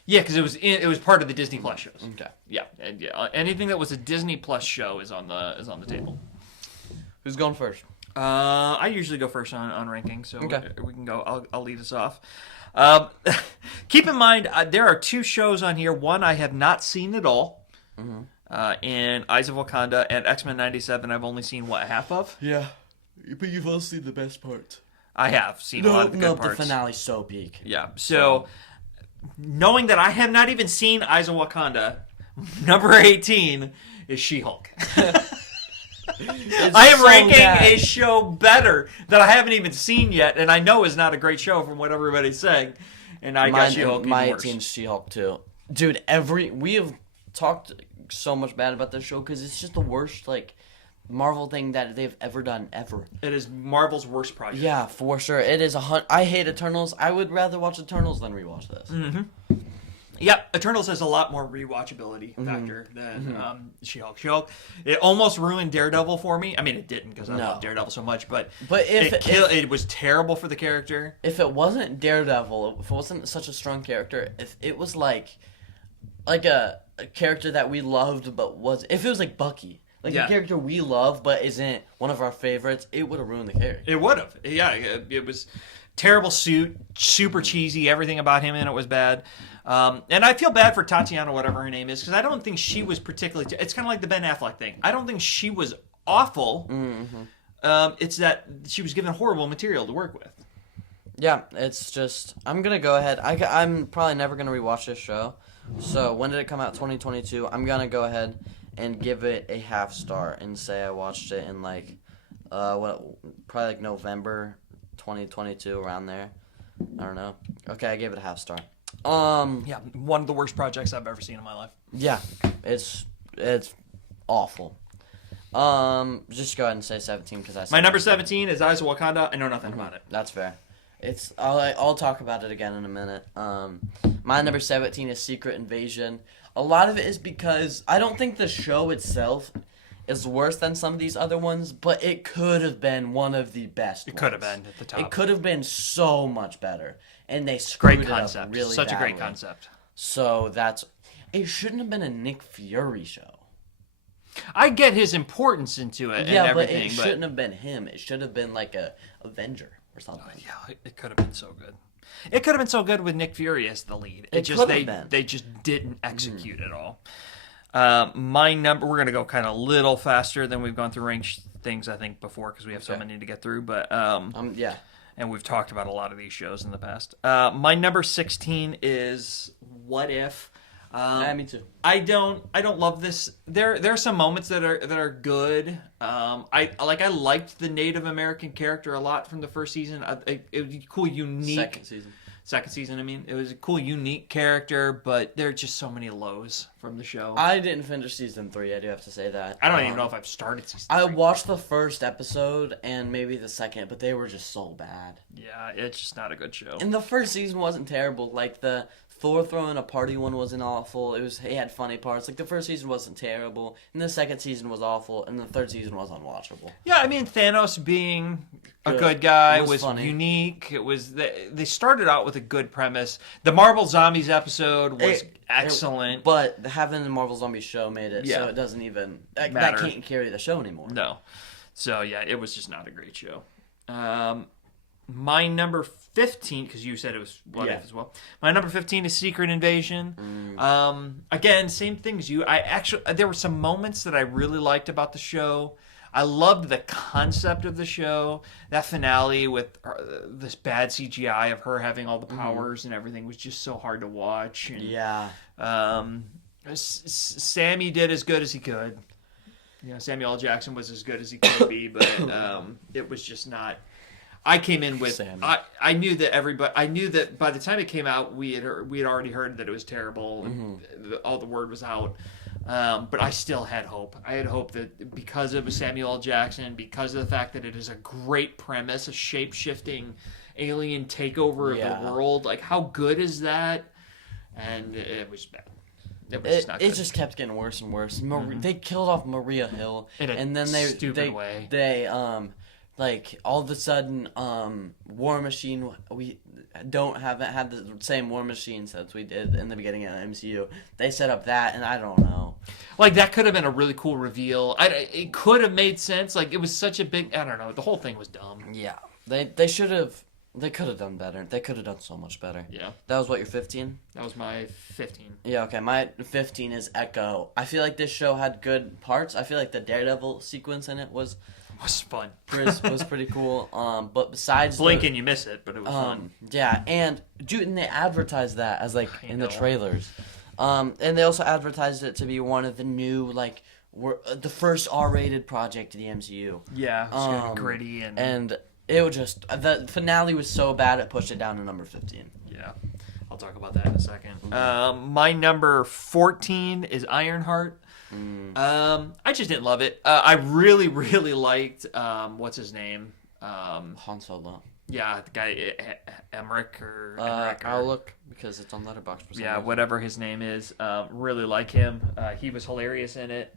Yeah, because it was part of the Disney Plus shows. Okay. Yeah, and anything that was a Disney Plus show is on the table. Who's going first? I usually go first on ranking, so we can go. I'll lead us off. Keep in mind there are two shows on here. One I have not seen at all. Mm-hmm. In Eyes of Wakanda and X-Men '97, I've only seen half of. Yeah, but you've all seen the best parts. I have seen a lot of the good parts. The finale's so peak. Yeah, so knowing that I have not even seen Eyes of Wakanda, number 18 is She-Hulk. I am ranking a show better that I haven't even seen yet, and I know is not a great show from what everybody's saying. And I got She-Hulk even worse. My 18 She-Hulk too, dude. We have talked so much bad about this show because it's just the worst Marvel thing that they've ever done ever. It is Marvel's worst project. Yeah, for sure. It is I hate Eternals. I would rather watch Eternals than rewatch this. Mm-hmm. Yep, Eternals has a lot more rewatchability factor than She-Hulk. She-Hulk, it almost ruined Daredevil for me. I mean, it didn't because I love Daredevil so much, but it was terrible for the character. If it wasn't Daredevil, if it wasn't such a strong character, if it was like a character that we loved, if it was like Bucky. A character we love but isn't one of our favorites, it would have ruined the character. It would have. Yeah, it was Terrible suit, super cheesy. Everything about him in it was bad. And I feel bad for Tatiana, whatever her name is, because I don't think she was particularly. It's kind of like the Ben Affleck thing. I don't think she was awful. It's that she was given horrible material to work with. Yeah, it's just I'm gonna go ahead. I'm probably never gonna rewatch this show. So when did it come out? 2022. I'm gonna go ahead and give it a half star and say I watched it in like, probably like November 2022, around there. I don't know. Okay, I gave it a half star. Yeah, one of the worst projects I've ever seen in my life. Yeah, it's awful. Just go ahead and say 17 because I said My number 17 is Eyes of Wakanda. I know nothing about it. That's fair. I'll talk about it again in a minute. My number 17 is Secret Invasion. A lot of it is because I don't think the show itself is worse than some of these other ones, but it could have been one of the best. It could have been at the top. It could have been so much better, and they screwed it up really Such badly. a great concept. So it shouldn't have been a Nick Fury show. I get his importance into it and everything, but it shouldn't have been him. It should have been like a Avenger or something. Yeah, it could have been so good. It could have been so good with Nick Fury as the lead. It could have been. They just didn't execute at all. My number, we're gonna go kind of a little faster than we've gone through range things I think before because we have so many to get through. But yeah. And we've talked about a lot of these shows in the past. My number 16 is What If. Me too. I don't love this. There are some moments that are good. I liked the Native American character a lot from the first season. It was a cool, unique second season. I mean, it was a cool, unique character, but there are just so many lows from the show. I didn't finish season 3. I do have to say that. I don't even know if I've started season 3. I watched the first episode and maybe the second, but they were just so bad. Yeah, it's just not a good show. And the first season wasn't terrible. Like the Thor throwing a party one wasn't awful. It had funny parts. Like the first season wasn't terrible, and the second season was awful, and the third season was unwatchable. Yeah, I mean Thanos being a good guy was funny. Unique. It was they started out with a good premise. The Marvel Zombies episode was excellent, but having the Marvel Zombies show made it so it doesn't even that can't carry the show anymore. No, so yeah, it was just not a great show. My number 15, because you said it was What If as well. My number 15 is Secret Invasion. Again, same thing as you. There were some moments that I really liked about the show. I loved the concept of the show. That finale with this bad CGI of her having all the powers and everything was just so hard to watch. And, Sammy did as good as he could. Samuel L. Jackson was as good as he could be, but it was just not. I came in with I knew that by the time it came out we had already heard that it was terrible and all the word was out, but I still had hope. I had hope that because it was Samuel L. Jackson, because of the fact that it is a great premise, a shape-shifting alien takeover of the world, like how good is that? And it was bad. It was just not good. It just kept getting worse and worse. They killed off Maria Hill and then they like all of a sudden, War Machine. We haven't had the same War Machine since we did in the beginning of the MCU. They set up that, and I don't know. Like that could have been a really cool reveal. It could have made sense. Like it was such a big. I don't know. The whole thing was dumb. Yeah, they should have. They could have done better. They could have done so much better. Yeah. That was what, your 15? That was my 15. Yeah. Okay. My 15 is Echo. I feel like this show had good parts. I feel like the Daredevil sequence in it was fun. was pretty cool. But besides blink and you miss it, but it was fun. Yeah, and they advertised that as like in the trailers. And they also advertised it to be one of the new the first R-rated project in the MCU. Yeah, it's gonna be gritty and it was just the finale was so bad it pushed it down to number 15. Yeah. I'll talk about that in a second. My number 14 is Ironheart. I just didn't love it. I really, really liked what's his name? Han Solo. Yeah, the guy Emmerich or I'll look because it's on Letterboxd. Yeah, whatever his name is. Really like him. He was hilarious in it.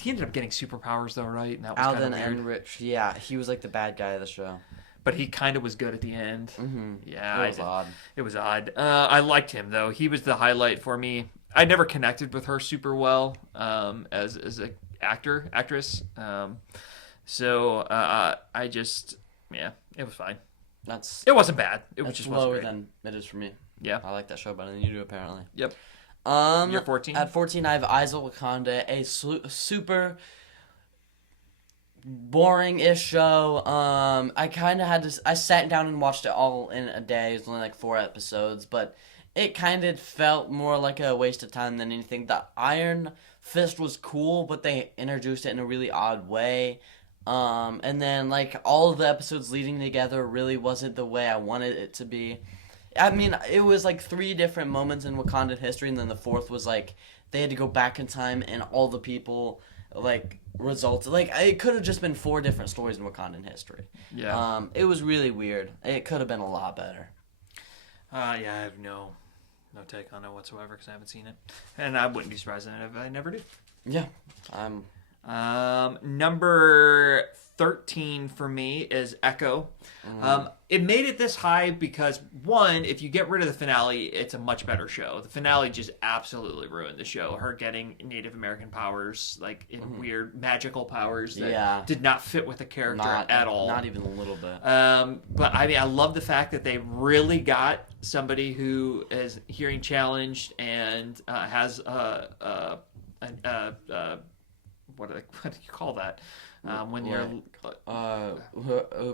He ended up getting superpowers though, right? And that was Alden Ehrenreich. Yeah, he was like the bad guy of the show. But he kind of was good at the end. Mm-hmm. Yeah, it was odd. It was odd. I liked him though. He was the highlight for me. I never connected with her super well as an actress. So I just it was fine. It wasn't bad. It that's just lower wasn't than it is for me. Yeah. I like that show better than you do, apparently. Yep. You're 14? At 14, I have Eyes of Wakanda, a super boring-ish show. I kind of had to. I sat down and watched it all in a day. It was only like 4 episodes, but it kind of felt more like a waste of time than anything. The Iron Fist was cool, but they introduced it in a really odd way. And then like all of the episodes leading together really wasn't the way I wanted it to be. I mean, it was like 3 different moments in Wakandan history, and then the 4th was like they had to go back in time, and all the people like resulted. Like it could have just been 4 different stories in Wakandan history. Yeah. It was really weird. It could have been a lot better. Yeah, I have no take on it whatsoever because I haven't seen it, and I wouldn't be surprised if I never do. Yeah. Number 13 for me is Echo. It made it this high because, one, if you get rid of the finale, it's a much better show. The finale just absolutely ruined the show. Her getting Native American powers, like in weird magical powers that did not fit with the character at all. Not even a little bit. But I mean, I love the fact that they really got somebody who is hearing challenged and has what do you call that? When you're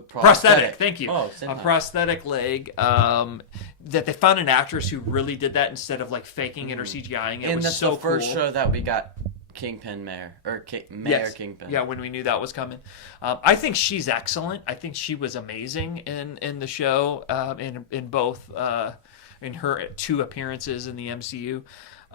prosthetic. Thank you. A prosthetic leg. That they found an actress who really did that instead of like faking it or CGIing it. And was that's so the first cool. show that we got Kingpin Mayor Kingpin. Yeah, when we knew that was coming. I think she's excellent. I think she was amazing in the show. In both in her 2 appearances in the MCU.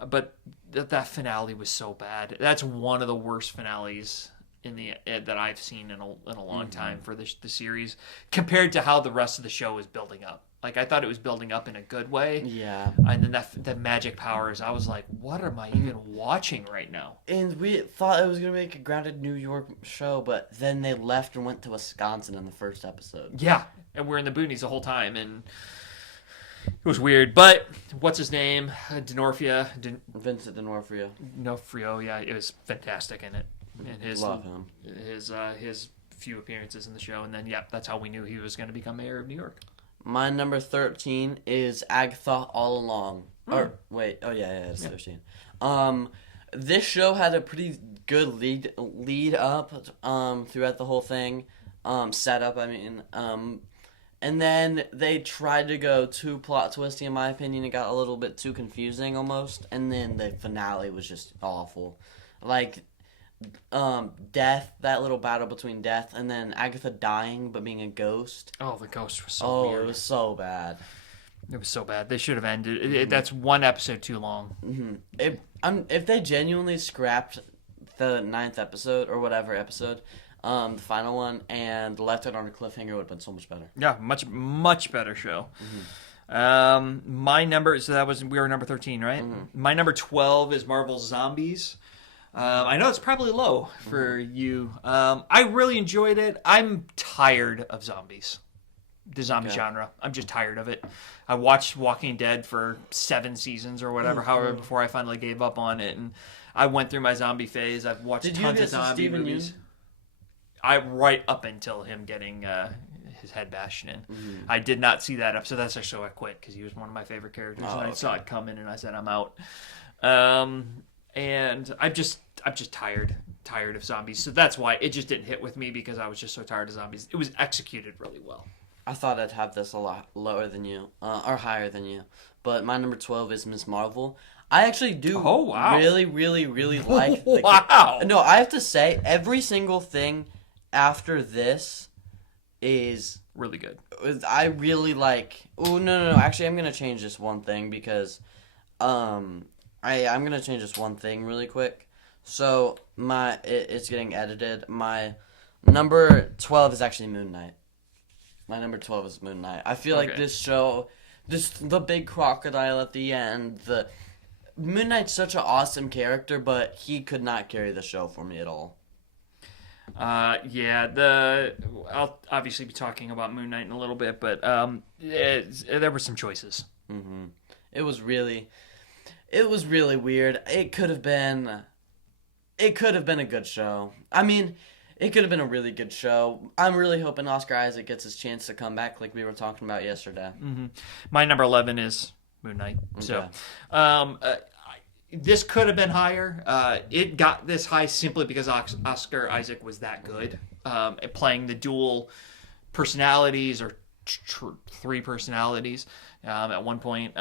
But that finale was so bad. That's one of the worst finales that I've seen in a long time for the series, compared to how the rest of the show is building up. Like I thought it was building up in a good way. Yeah. And then that magic powers, I was like, what am I even watching right now? And we thought it was gonna make a grounded New York show, but then they left and went to Wisconsin in the first episode. Yeah, and we're in the boonies the whole time, and it was weird. But what's his name? Vincent D'Onofrio. D'Onofrio, yeah, it was fantastic in it. And love him. His few appearances in the show, and then that's how we knew he was going to become mayor of New York. My number 13 is Agatha All Along. Or wait, it's 13. This show had a pretty good lead up throughout the whole thing. Setup, I mean. And then they tried to go too plot twisty, in my opinion. It got a little bit too confusing almost. And then the finale was just awful. Like, Death, that little battle between Death, and then Agatha dying but being a ghost. Oh, the ghost was so weird. Oh, it was so bad. It was so bad. They should have ended it. That's 1 episode too long. If they genuinely scrapped the 9th episode, or whatever episode, the final one, and left it on a cliffhanger, it would have been so much better. Yeah, much better show. My number, we were number 13, right? My number 12 is Marvel Zombies. I know it's probably low for you. I really enjoyed it. I'm tired of zombies. The zombie genre. I'm just tired of it. I watched Walking Dead for 7 seasons or whatever, however, before I finally gave up on it. And I went through my zombie phase. I've watched tons of zombie movies. Right up until him getting his head bashed in. I did not see that episode. That's actually why I quit, because he was one of my favorite characters. I saw it coming, and I said, I'm out. And I'm just tired of zombies. So that's why it just didn't hit with me, because I was just so tired of zombies. It was executed really well. I thought I'd have this a lot lower than you, or higher than you. But my number 12 is Ms. Marvel. I actually do really, really, really like... Wow! No, I have to say, every single thing after this is... really good. I really like... Oh, no. Actually, I'm going to change this one thing, because... I'm going to change this one thing really quick. So, it's getting edited. My number 12 is actually Moon Knight. My number 12 is Moon Knight. I feel like this show, the big crocodile at the end, Moon Knight's such an awesome character, but he could not carry the show for me at all. I'll obviously be talking about Moon Knight in a little bit, but there were some choices. It was really weird. It could have been a good show. I mean, It could have been a really good show. I'm really hoping Oscar Isaac gets his chance to come back, like we were talking about yesterday. My number 11 is Moon Knight. So, Okay. this could have been higher. It got this high simply because Oscar Isaac was that good, playing the dual personalities or three personalities. At one point,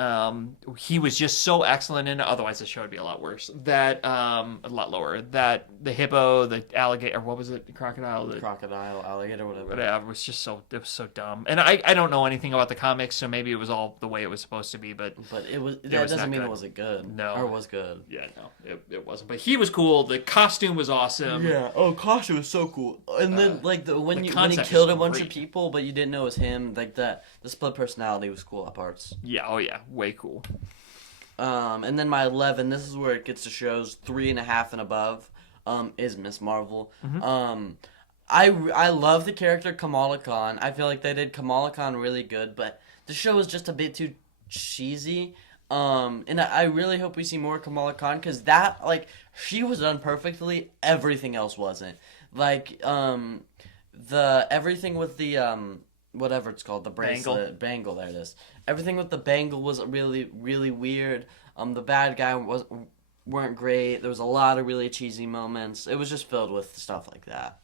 he was just so excellent in it. Otherwise, the show would be a lot worse. That a lot lower. That the hippo, the alligator, what was it? The crocodile, Crocodile, alligator, whatever. whatever. It was so dumb. And I don't know anything about the comics, so maybe it was all the way it was supposed to be. But That was doesn't not mean good. it wasn't good. No. Or was good. yeah, no, it wasn't. But he was cool. The costume was awesome. Yeah. Oh, costume was so cool. And then when he concept killed is a bunch great. of people, but you didn't know it was him. Like the split personality was cool at parts. Yeah. Oh yeah. Way cool. And then my 11. This is where it gets to shows 3.5 and above. Is Miss Marvel. I love the character Kamala Khan. I feel like they did Kamala Khan really good, but the show is just a bit too cheesy. And I really hope we see more Kamala Khan because she was done perfectly. Everything else wasn't. Like the everything with the whatever it's called, the bracelet, bangle. There it is. Everything with the bangle was really really weird. The bad guy weren't great. There was a lot of really cheesy moments. It was just filled with stuff like that.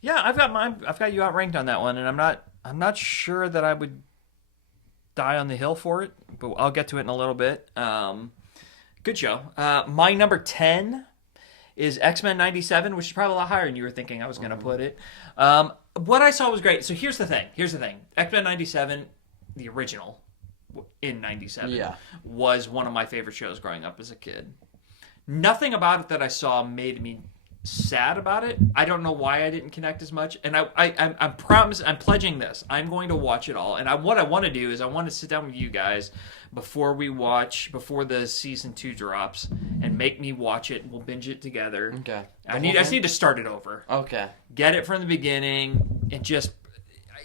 Yeah, I've got you outranked on that one, and I'm not sure that I would die on the hill for it, but I'll get to it in a little bit. Good show. My number 10 is X-Men 97, which is probably a lot higher than you were thinking I was going to put it. What I saw was great. So here's the thing. X-Men 97, the original in 97, was one of my favorite shows growing up as a kid. Nothing about it that I saw made me sad about it. I don't know why I didn't connect as much. And I'm pledging this. I'm going to watch it all. And what I want to do is I want to sit down with you guys before the season 2 drops and make me watch it. We'll binge it together. Okay. I just need to start it over. Okay. Get it from the beginning.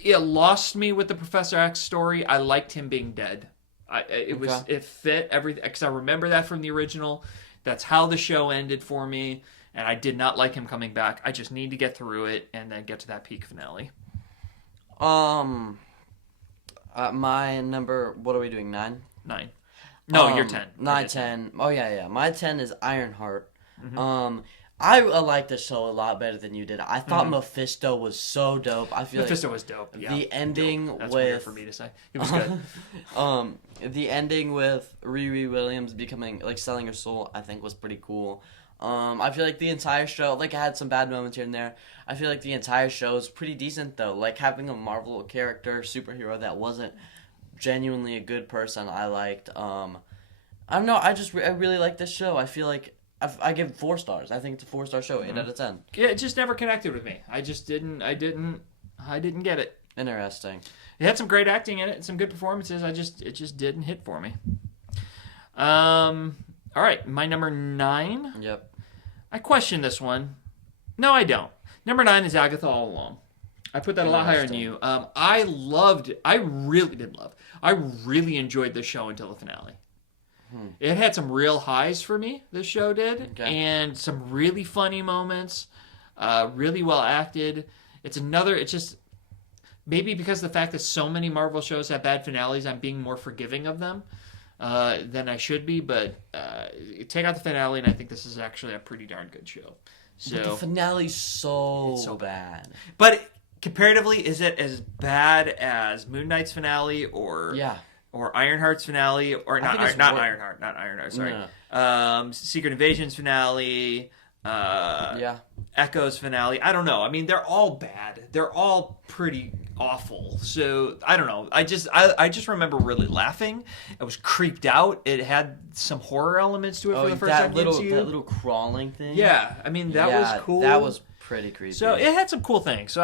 It lost me with the Professor X story. I liked him being dead. It fit everything because I remember that from the original. That's how the show ended for me. And I did not like him coming back. I just need to get through it and then get to that peak finale. My number, what are we doing, 9? 9. No, you're 10. 9, 10. Oh, yeah. My 10 is Ironheart. I like this show a lot better than you did. I thought Mephisto was so dope. I feel Mephisto was dope. Yeah. The ending That's with weird for me to say. It was good. The ending with Riri Williams becoming selling her soul, I think was pretty cool. I feel like the entire show, it had some bad moments here and there. I feel like the entire show is pretty decent though. Having a Marvel character, superhero that wasn't genuinely a good person, I liked. I don't know. I really like this show. I feel like I give 4 stars. I think it's a 4-star show, 8 out of 10. Yeah, it just never connected with me. I didn't get it. Interesting. It had some great acting in it and some good performances. It just didn't hit for me. All right, my number 9. Yep. I question this one. No, I don't. Number 9 is Agatha All Along. I put that a lot higher than you. I really enjoyed this show until the finale. It had some real highs for me, this show did, and some really funny moments, really well acted. It's just, maybe because of the fact that so many Marvel shows have bad finales, I'm being more forgiving of them than I should be, but take out the finale, and I think this is actually a pretty darn good show. But the finale's so bad. But comparatively, is it as bad as Moon Knight's finale or Ironheart's finale or not Ironheart, sorry. No. Secret Invasion's finale, Echo's finale. I don't know. I mean, they're all bad. They're all pretty awful. So I don't know. I just remember really laughing. I was creeped out. It had some horror elements to it for the first time. That little crawling thing. Yeah, I mean that was cool. That was pretty creepy. So it had some cool things. So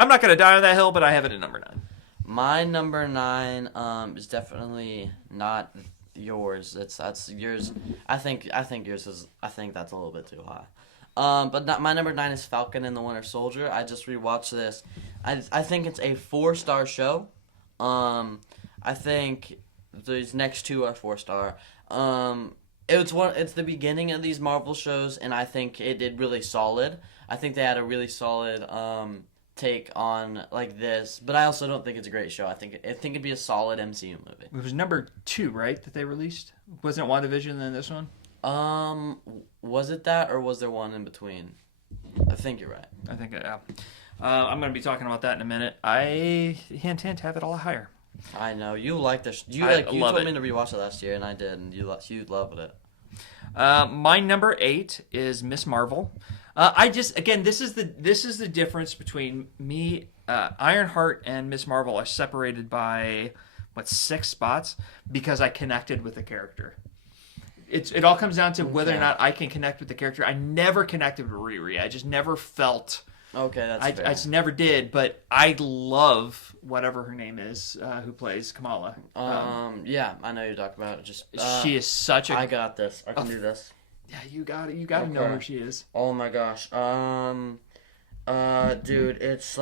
I'm not gonna die on that hill, but I have it at number 9. My number 9 is definitely not yours. That's yours. I think yours is. I think that's a little bit too high. But my number 9 is Falcon and the Winter Soldier. I just rewatched this. I think it's a 4-star show. I think these next 2 are 4-star. It's the beginning of these Marvel shows, and I think it did really solid. I think they had a really solid take on like this, but I also don't think it's a great show. I think it'd be a solid MCU movie. It was number 2, right, that they released? Wasn't it WandaVision then this one? Was it that, or was there one in between? I think you're right. I think, yeah. I'm going to be talking about that in a minute. I hint have it a lot higher. I know you like this. You love told it. me to rewatch it last year, and I did, and you loved it. My number 8 is Miss Marvel. This is the difference between me. Ironheart and Miss Marvel are separated by 6 spots because I connected with the character. It all comes down to whether or not I can connect with the character. I never connected with Riri. I just never felt. Okay, that's fair. I just never did, but I love whatever her name is, who plays Kamala. Yeah, I know you're talking about. She is such a. I got this. I can do this. Yeah, you got it. You got to know who she is. Oh my gosh. Dude, it's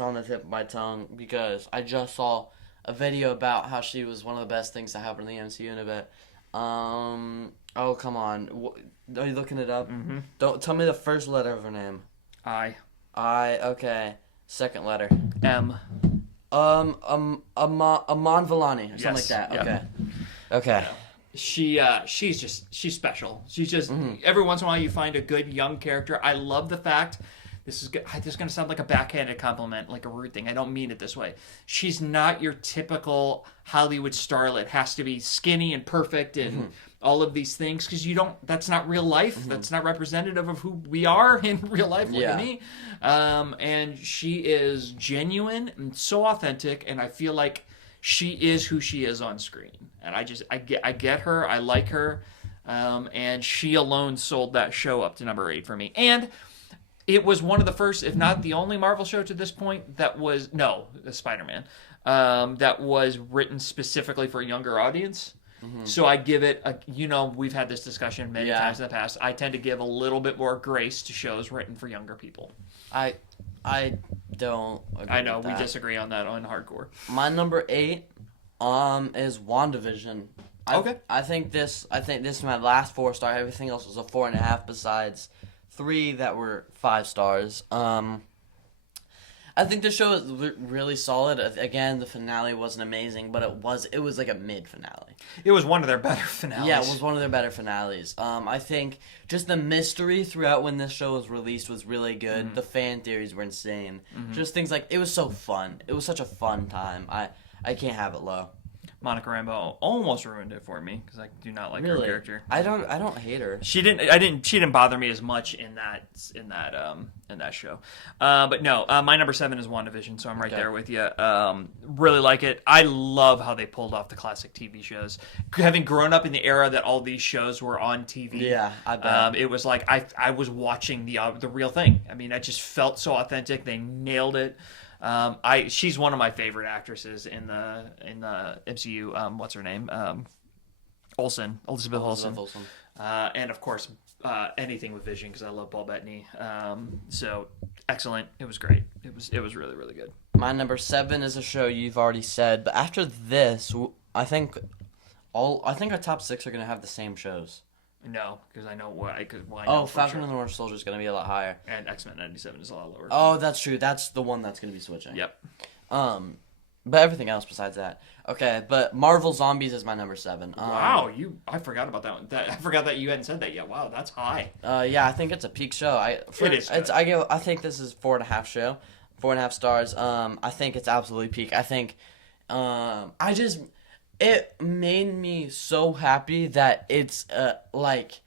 on the tip of my tongue because I just saw a video about how she was one of the best things to happen in the MCU in a bit. Oh come on. Are you looking it up? Mm-hmm. Don't tell me the first letter of her name. Okay. Second letter. M. Amon Vellani or something like that. Yeah. Okay. She's special. She's just every once in a while you find a good young character. I love the fact this is going to sound like a backhanded compliment, like a rude thing. I don't mean it this way. She's not your typical Hollywood starlet. Has to be skinny and perfect and all of these things because that's not real life. That's not representative of who we are in real life. Look at me. And she is genuine and so authentic, and I feel like she is who she is on screen. And I get her. I like her. And she alone sold that show up to number 8 for me. And it was one of the first, if not the only Marvel show to this point that was Spider-Man, that was written specifically for a younger audience. So I give it we've had this discussion many times in the past. I tend to give a little bit more grace to shows written for younger people. I don't agree I know with we that. disagree on that on Hardcore. My number 8 is WandaVision. Okay. I think this is my last 4-star. Everything else was a 4.5 besides 3 that were 5 stars. I think the show is really solid. Again, the finale wasn't amazing, but it was like a mid finale. It was one of their better finales. Yeah, it was one of their better finales. I think just the mystery throughout when this show was released was really good. The fan theories were insane. Just things like it was so fun. It was such a fun time. I can't have it low. Monica Rambeau almost ruined it for me because I do not like her character. I don't hate her. She didn't bother me as much in that show. But no, my number 7 is WandaVision, so I'm right there with you. Really like it. I love how they pulled off the classic TV shows. Having grown up in the era that all these shows were on TV. Yeah, I bet. It was like I was watching the real thing. I mean, I just felt so authentic. They nailed it. She's one of my favorite actresses in the MCU. What's her name? Elizabeth Olsen. And of course, anything with Vision because I love Paul Bettany. So excellent. It was great. It was really, really good. My number 7 is a show you've already said, but after this, I think our top 6 are gonna have the same shows. No, because I know why. Falcon and the Winter Soldier is going to be a lot higher. And X-Men 97 is a lot lower. Oh, that's true. That's the one that's going to be switching. Yep. But everything else besides that. Okay, but Marvel Zombies is my number 7. Wow, I forgot about that one. I forgot that you hadn't said that yet. Wow, that's high. Yeah, I think it's a peak show. It is good. I think this is 4.5 show, 4.5 stars. I think it's absolutely peak. I think, it made me so happy that it's like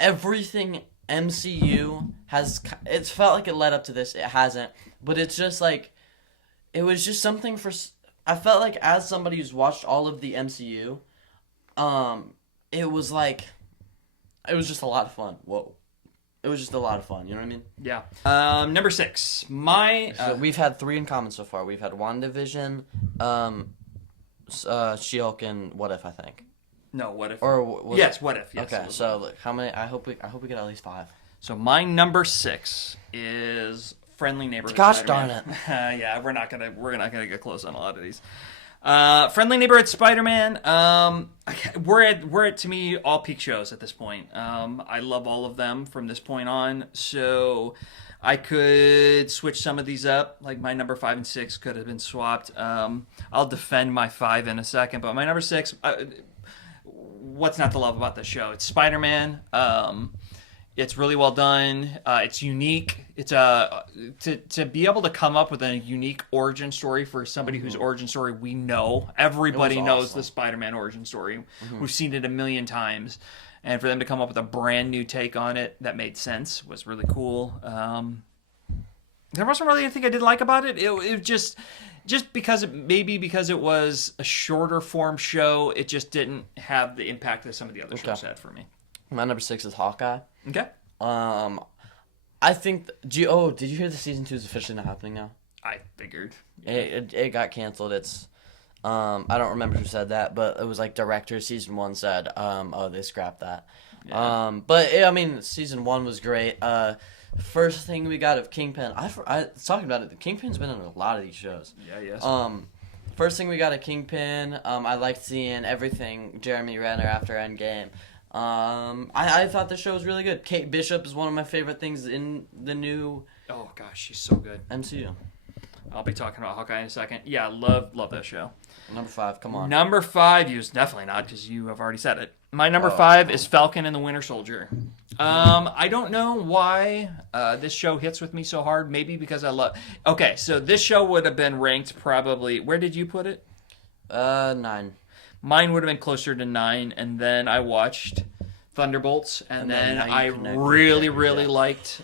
everything MCU has. It's felt like it led up to this. It hasn't, but it's just like it was just something for. I felt like as somebody who's watched all of the MCU, it was just a lot of fun. Whoa. It was just a lot of fun, you know what I mean? Yeah. Number 6. So we've had 3 in common so far. We've had WandaVision, She-Hulk, and What If, I think. No, What If? Yes, What If. Yes, okay, so look, how many? I hope we get at least 5. So my number 6 is Friendly Neighborhood. Gosh Spider-Man. darn it! Yeah, we're not gonna get close on a lot of these. Friendly Neighborhood Spider-Man. We're at to me all peak shows at this point. I love all of them from this point on. So I could switch some of these up. Like my number 5 and 6 could have been swapped. I'll defend my 5 in a second, but my number 6. What's not to love about this show? It's Spider-Man. It's really well done. It's unique. It's to be able to come up with a unique origin story for somebody whose origin story we know. Everybody knows awesome. the Spider-Man origin story. We've seen it a million times, and for them to come up with a brand new take on it that made sense was really cool. There wasn't really anything I didn't like about it. It just because it was a shorter form show, it just didn't have the impact that some of the other shows had for me. My number 6 is Hawkeye. Okay. I think. Did you hear the season 2 is officially not happening now? I figured. It got canceled. It's I don't remember who said that, but it was like director. Season 1 said, they scrapped that. Yeah. I mean, season 1 was great. First thing we got of Kingpin. I was talking about it. The Kingpin's been in a lot of these shows. Yeah. Yes. First thing we got of Kingpin. I liked seeing everything Jeremy Renner after Endgame. I thought the show was really good. Kate Bishop is one of my favorite things in the new Oh gosh, she's so good. MCU. I'll be talking about Hawkeye in a second. Yeah, love that show. Number 5, come on. Number 5, you definitely not because you have already said it. My number 5 is Falcon and the Winter Soldier. I don't know why this show hits with me so hard. Maybe because I love. Okay, so this show would have been ranked probably. Where did you put it? 9. Mine would have been closer to 9, and then I watched Thunderbolts, and then I really liked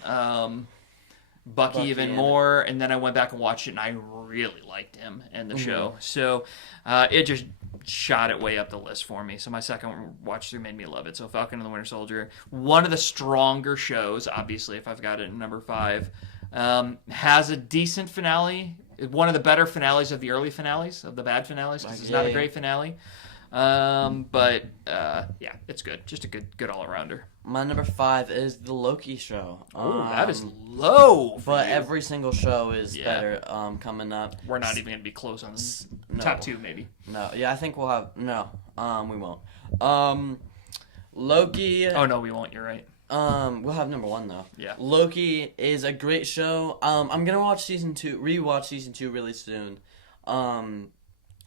Bucky even more, and then I went back and watched it, and I really liked him and the show. So it just shot it way up the list for me. So my second watch through made me love it. So Falcon and the Winter Soldier, one of the stronger shows, obviously, if I've got it in number 5, has a decent finale. One of the better finales of the early finales, of the bad finales, because it's not a great finale. But it's good. Just a good all-arounder. My number 5 is the Loki show. Oh, that is low. But every single show is better coming up. We're not even going to be close on this. Top 2, maybe. No, yeah, I think we'll have... No, we won't. Loki... Oh, no, we won't. You're right. We'll have number 1, though. Yeah. Loki is a great show. I'm going to rewatch season 2 really soon.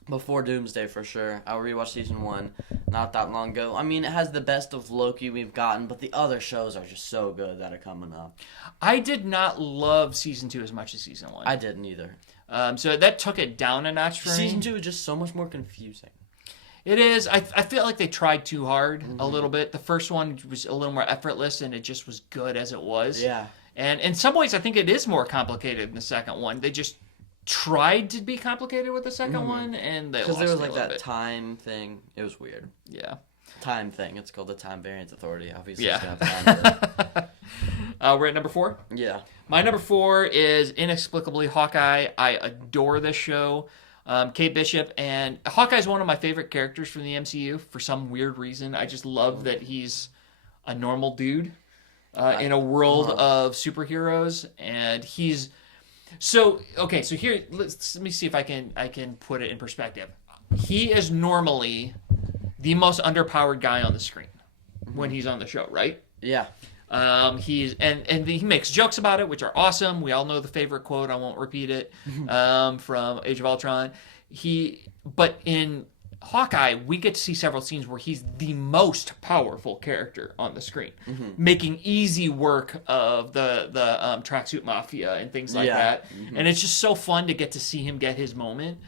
Before Doomsday, for sure. I'll rewatch season 1 not that long ago. I mean, it has the best of Loki we've gotten, but the other shows are just so good that are coming up. I did not love season 2 as much as season 1. I didn't either. So that took it down a notch for me. Season 2 is just so much more confusing. It is. I feel like they tried too hard a little bit. The first one was a little more effortless, and it just was good as it was. Yeah. And in some ways, I think it is more complicated than the second one. They just tried to be complicated with the second one, and they lost it a little bit. Because there was like that time thing. It was weird. Yeah. Time thing. It's called the Time Variance Authority. Obviously, yeah. It's going to have time for it. We're at number 4? Yeah. My number 4 is inexplicably Hawkeye. I adore this show. Kate Bishop, and Hawkeye is one of my favorite characters from the MCU for some weird reason. I just love that he's a normal dude in a world of superheroes, and he's so here let me see if I can put it in perspective. He is normally the most underpowered guy on the screen when he's on the show, right? Yeah. He's and he makes jokes about it, which are awesome. We all know the favorite quote. I won't repeat it. From Age of Ultron. But in Hawkeye, we get to see several scenes where he's the most powerful character on the screen, making easy work of the tracksuit mafia and things like that. And it's just so fun to get to see him get his moment.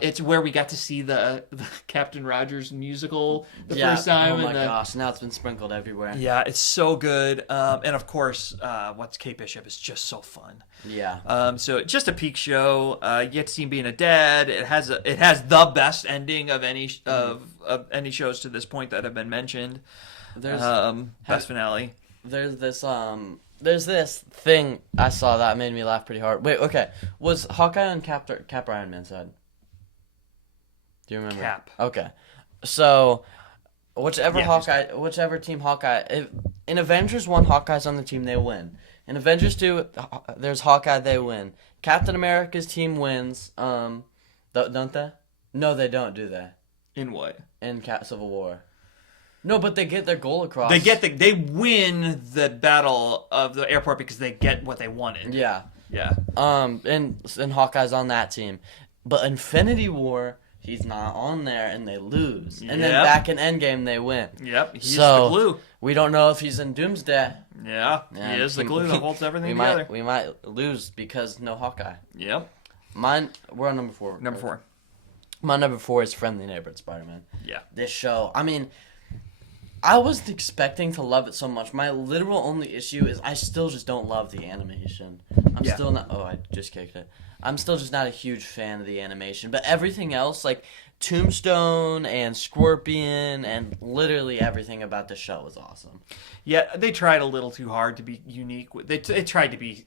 It's where we got to see the Captain Rogers musical the first time. Oh my gosh! Now it's been sprinkled everywhere. Yeah, it's so good. And of course, what's Kate Bishop is just so fun. Yeah. So just a peak show. You get to see him being a dad. It has the best ending of any of any shows to this point that have been mentioned. There's best finale. There's this thing I saw that made me laugh pretty hard. Wait, okay. Was Hawkeye on Cap or Iron Man's side? Do you remember? Cap. Okay. So, whichever team Hawkeye... in Avengers 1, Hawkeye's on the team, they win. In Avengers 2, there's Hawkeye, they win. Captain America's team wins, don't they? No, they don't, do they? In what? In Civil War. No, but they get their goal across. They win the battle of the airport because they get what they wanted. Yeah. Yeah. And Hawkeye's on that team. But Infinity War, he's not on there, and they lose. And then back in Endgame, they win. Yep, he's the glue. We don't know if he's in Doomsday. Yeah, he is the glue that holds everything together. We might lose because no Hawkeye. Yep. We're on number 4. Number 4. My number 4 is Friendly Neighborhood Spider-Man. Yeah. This show, I mean, I wasn't expecting to love it so much. My literal only issue is I still just don't love the animation. I'm still not... Oh, I just kicked it. I'm still just not a huge fan of the animation. But everything else, like Tombstone and Scorpion and literally everything about the show was awesome. Yeah, they tried a little too hard to be unique. They tried to be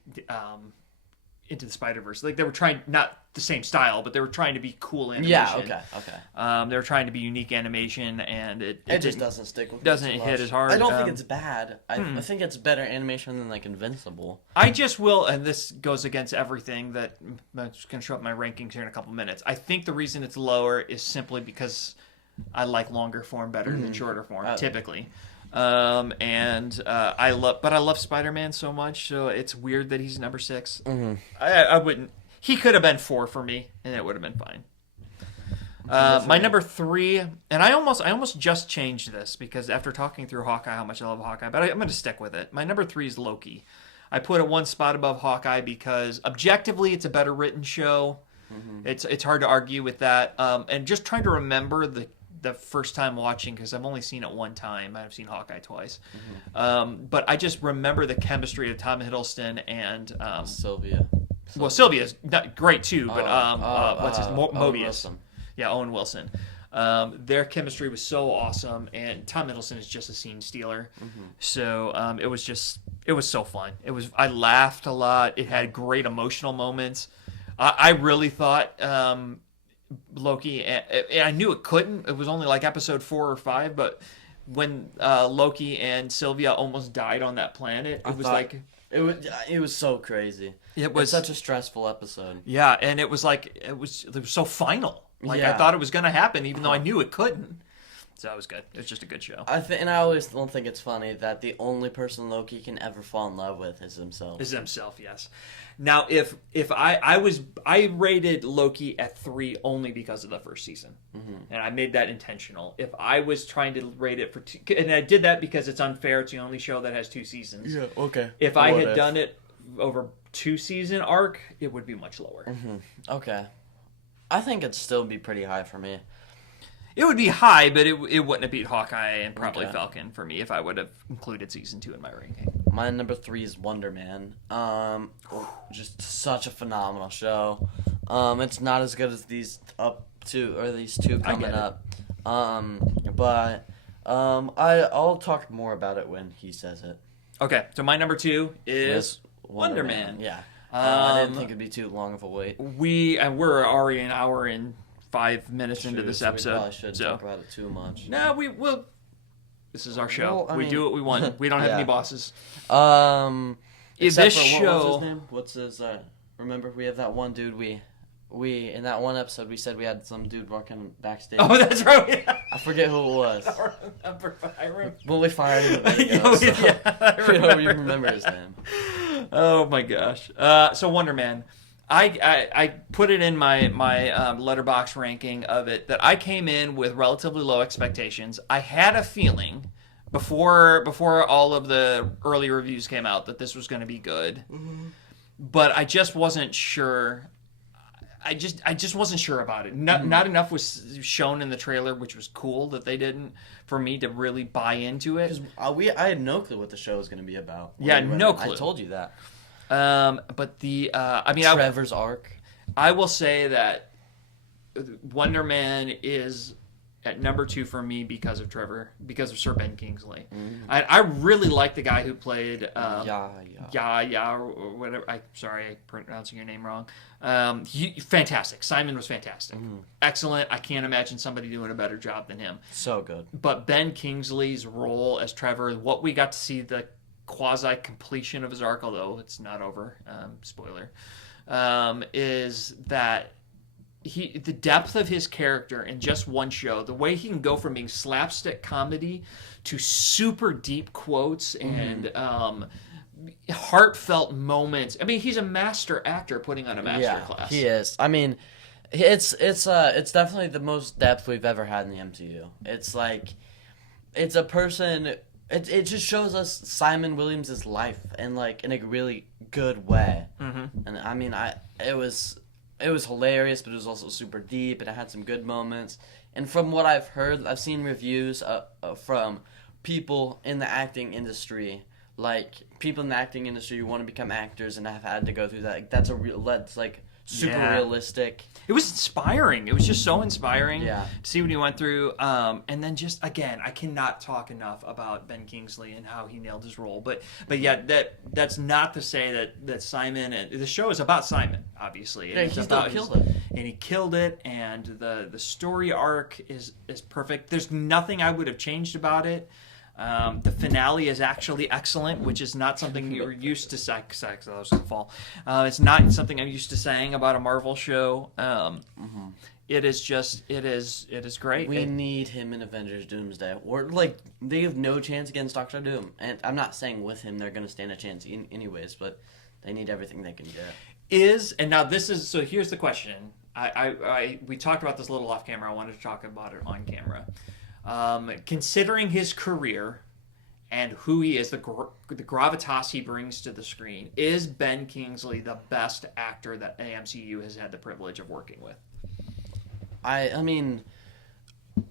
Into the Spider-Verse. Like, they were trying, not the same style, but they were trying to be cool animation. Yeah, okay. They were trying to be unique animation, and it just doesn't stick with me. Doesn't hit as hard. I don't think it's bad. I think it's better animation than, like, Invincible. I just will, and this goes against everything that's going to show up in my rankings here in a couple minutes. I think the reason it's lower is simply because I like longer form better than shorter form, typically. I love Spider-Man so much, so it's weird that he's number 6. Mm-hmm. I wouldn't. He could have been 4 for me, and it would have been fine. My number 3, and I almost just changed this because after talking through Hawkeye, how much I love Hawkeye, but I'm going to stick with it. My number 3 is Loki. I put it one spot above Hawkeye because objectively, it's a better written show. Mm-hmm. It's hard to argue with that. And just trying to remember the first time watching, because I've only seen it one time. I've seen Hawkeye twice. Mm-hmm. But I just remember the chemistry of Tom Hiddleston and Sylvia. Well, Sylvia's not great too, but what's his Mobius? Owen Wilson. Their chemistry was so awesome, and Tom Hiddleston is just a scene stealer. Mm-hmm. So it was so fun. I laughed a lot. It had great emotional moments. I really thought Loki, and I knew it couldn't. It was only like episode 4 or 5, but when Loki and Sylvia almost died on that planet, it was so crazy. It was such a stressful episode. Yeah, and it was so final. Like, I thought it was going to happen, even though I knew it couldn't. So it was good. It was just a good show. And I always don't think it's funny that the only person Loki can ever fall in love with is himself. Yes. Now, if I rated Loki at 3 only because of the first season, and I made that intentional. If I was trying to rate it for 2, and I did that because it's unfair. It's the only show that has 2 seasons. Yeah. Okay. If I had done it over 2-season arc, it would be much lower. Mm-hmm. Okay. I think it'd still be pretty high for me. It would be high, but it wouldn't have beat Hawkeye and probably Falcon for me if I would have included season 2 in my ranking. My number 3 is Wonderman. Just such a phenomenal show. It's not as good as these 2 coming up. But I'll talk more about it when he says it. Okay, so my number 2 is Wonderman. Yeah. I didn't think it'd be too long of a wait. We're already an hour and 5 minutes into this episode. We probably shouldn't talk about it too much. No, we will. This is our show. We do what we want. We don't have any bosses. Is this show? What's his name? What's his? Remember, we have that one dude. We in that one episode we said we had some dude working backstage. Oh, that's right. Yeah. I forget who it was. I don't remember. Well, we fired him a bit ago, so we don't even remember his name. Oh my gosh. So Wonderman. I put it in my letterbox ranking of it that I came in with relatively low expectations. I had a feeling before all of the early reviews came out that this was going to be good, but I just wasn't sure. I just wasn't sure about it. Not enough was shown in the trailer, which was cool that they didn't, for me to really buy into it. I had no clue what the show was going to be about. Yeah, no clue. I told you that. But Trevor's arc. I will say that Wonderman is at number 2 for me because of Trevor, because of Sir Ben Kingsley. Mm-hmm. I really like the guy who played or whatever. I'm pronouncing your name wrong. Fantastic. Simon was fantastic. Mm-hmm. Excellent. I can't imagine somebody doing a better job than him. So good. But Ben Kingsley's role as Trevor, what we got to see, the quasi-completion of his arc, although it's not over, spoiler, is that the depth of his character in just one show, the way he can go from being slapstick comedy to super deep quotes and heartfelt moments. I mean, he's a master actor putting on a master class. He is. I mean, it's definitely the most depth we've ever had in the MCU. It's like, it's a person. It just shows us Simon Williams' life and like in a really good way. And I mean, it was hilarious, but it was also super deep, and it had some good moments. And from what I've heard, I've seen reviews from people in the acting industry, like people in the acting industry who want to become actors and have had to go through that. Like, that's like super realistic. It was inspiring. It was just so inspiring to see what he went through. And then just, again, I cannot talk enough about Ben Kingsley and how he nailed his role. But yeah, that's not to say that Simon, and the show is about Simon, obviously. Yeah, he still killed it. And he killed it, and the story arc is perfect. There's nothing I would have changed about it. The finale is actually excellent, which is not something you're used to saying. That was gonna fall. It's not something I'm used to saying about a Marvel show. It is great. We need him in Avengers Doomsday. Or like, they have no chance against Doctor Doom, and I'm not saying with him they're gonna stand a chance anyways, but they need everything they can get. And now this is, so here's the question. We talked about this a little off camera. I wanted to talk about it on camera. Considering his career and who he is, the gravitas he brings to the screen, is Ben Kingsley the best actor that AMCU has had the privilege of working with? I mean,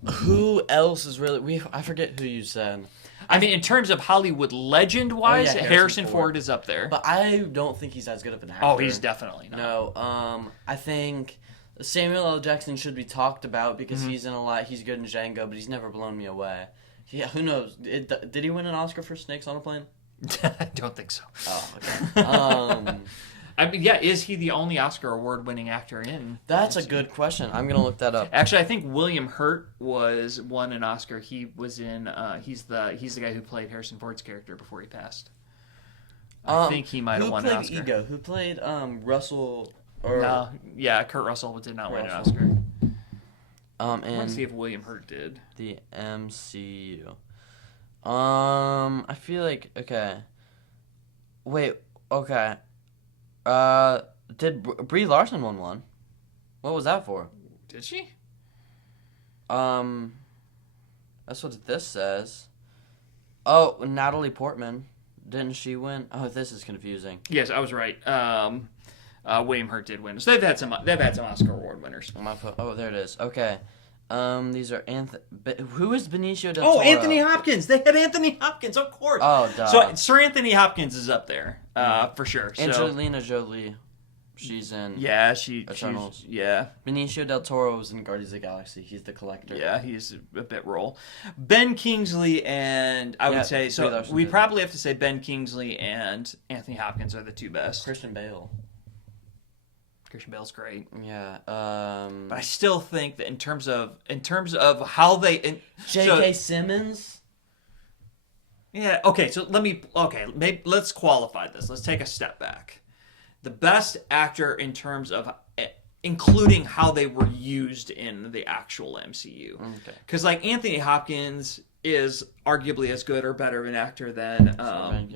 who else is really... I forget who you said. I mean, in terms of Hollywood legend-wise, Harrison Ford is up there. But I don't think he's as good of an actor. Oh, he's definitely not. No, I think... Samuel L. Jackson should be talked about because he's in a lot. He's good in Django, but he's never blown me away. Yeah, who knows? Did he win an Oscar for Snakes on a Plane? I don't think so. Oh, okay. I mean, yeah, is he the only Oscar award-winning actor in? That's a good question. I'm gonna look that up. Actually, I think William Hurt won an Oscar. He was in. He's the guy who played Harrison Ford's character before he passed. I think he might have won an Oscar. Who played Ego? Who played Russell? No, yeah, Kurt Russell did not win an Oscar. And let's see if William Hurt did. The MCU. I feel like Wait, okay. Did Brie Larson won one? What was that for? Did she? That's what this says. Oh, Natalie Portman. Didn't she win? Oh, this is confusing. Yes, I was right. William Hurt did win. So they've had some Oscar award winners. Oh, there it is. Okay. These are who is Benicio del Toro? Oh, Anthony Hopkins. They had Anthony Hopkins, of course. Oh, duh. So Sir Anthony Hopkins is up there, for sure. Angelina Jolie. She's in Eternals. Benicio del Toro was in Guardians of the Galaxy. He's the Collector. Yeah, he's a bit role. Ben Kingsley and I would say, so we probably have to say Ben Kingsley and Anthony Hopkins are the two best. Christian Bale. Christian Bale's great. Yeah. But I still think that in terms of how they J.K. Simmons. Yeah. Okay. So maybe let's qualify this. Let's take a step back. The best actor in terms of including how they were used in the actual MCU. Okay. Because like Anthony Hopkins is arguably as good or better of an actor than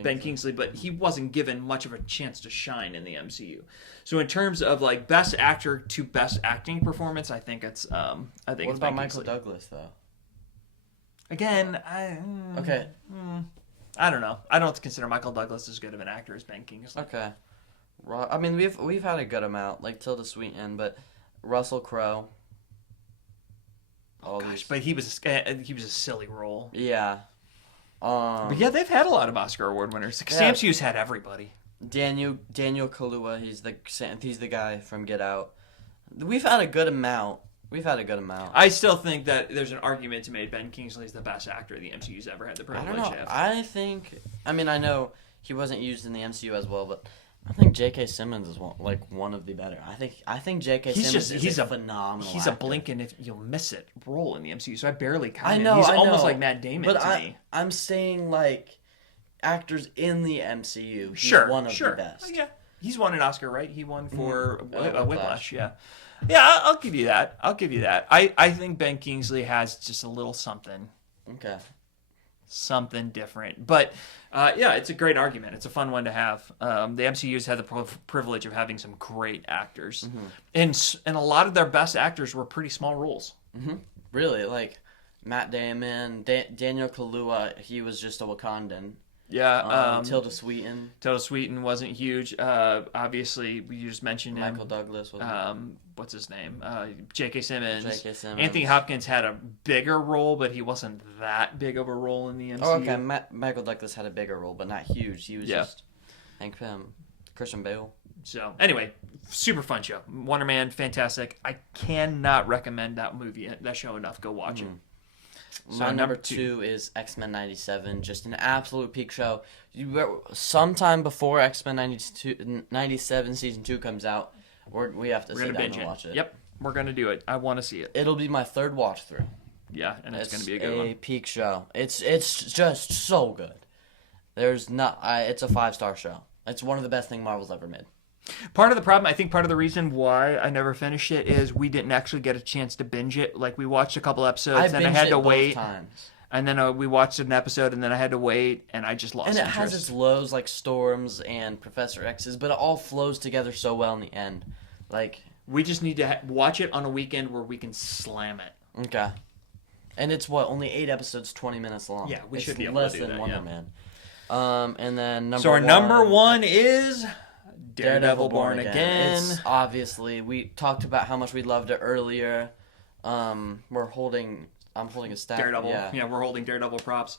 Ben Kingsley, but he wasn't given much of a chance to shine in the MCU. So in terms of like best actor to best acting performance, I think it's What about Michael Douglas though? Again, okay. I don't know. I don't consider Michael Douglas as good of an actor as Ben Kingsley. Okay. I mean, we've had a good amount, like Tilda Swinton, but Russell Crowe. But he was a silly role. Yeah. But yeah, they've had a lot of Oscar award winners. MCU's had everybody. Daniel Kaluuya, he's the guy from Get Out. We've had a good amount. I still think that there's an argument to make Ben Kingsley is the best actor the MCU's ever had the privilege of. I know he wasn't used in the MCU as well, but I think J.K. Simmons is one of the better. I think J.K. Simmons is a phenomenal He's actor. a blink and if you'll miss it role in the MCU, so I barely count I him. know, He's I almost know. like Matt Damon to me. I'm saying like actors in the MCU. He's Sure, one of the best. Yeah, he's won an Oscar, right? He won for Whiplash. Yeah. Yeah, I'll give you that. I'll give you that. I think Ben Kingsley has just a little something different. But yeah, it's a great argument. It's a fun one to have. The MCU's had the privilege of having some great actors, and a lot of their best actors were pretty small roles. Really, like Matt Damon, Daniel Kaluuya, he was just a Wakandan. Yeah, Tilda Swinton. Tilda Swinton wasn't huge. Obviously, we just mentioned him. Michael Douglas was. What's his name? J.K. Simmons. J.K. Simmons. Anthony Hopkins had a bigger role, but he wasn't that big of a role in the MCU. Oh, okay. Michael Douglas had a bigger role, but not huge. He was just Hank Pym, Christian Bale. So anyway, super fun show. Wonderman, fantastic. I cannot recommend that show enough. Go watch it. So my number two is X-Men 97, just an absolute peak show. Sometime before X-Men 97 season 2 comes out, we have to sit down and watch it. Yep, we're gonna do it. I want to see it. It'll be my third watch through. Yeah, and it's gonna be a good one. It's a peak show. It's just so good. It's a 5-star show. It's one of the best things Marvel's ever made. Part of the problem, I think part of the reason why I never finished it is we didn't actually get a chance to binge it. Like, we watched a couple episodes and I had to wait. Times. And then we watched an episode and then I had to wait and I just lost interest. And it has its lows like Storms and Professor X's, but it all flows together so well in the end. Like, we just need to watch it on a weekend where we can slam it. Okay. And it's only 8 episodes, 20 minutes long. Yeah, we should be able less to do than that, Wonderman. And then number one is Daredevil Born Again. It's obviously, we talked about how much we loved it earlier. I'm holding a stack. Daredevil. Yeah, we're holding Daredevil props.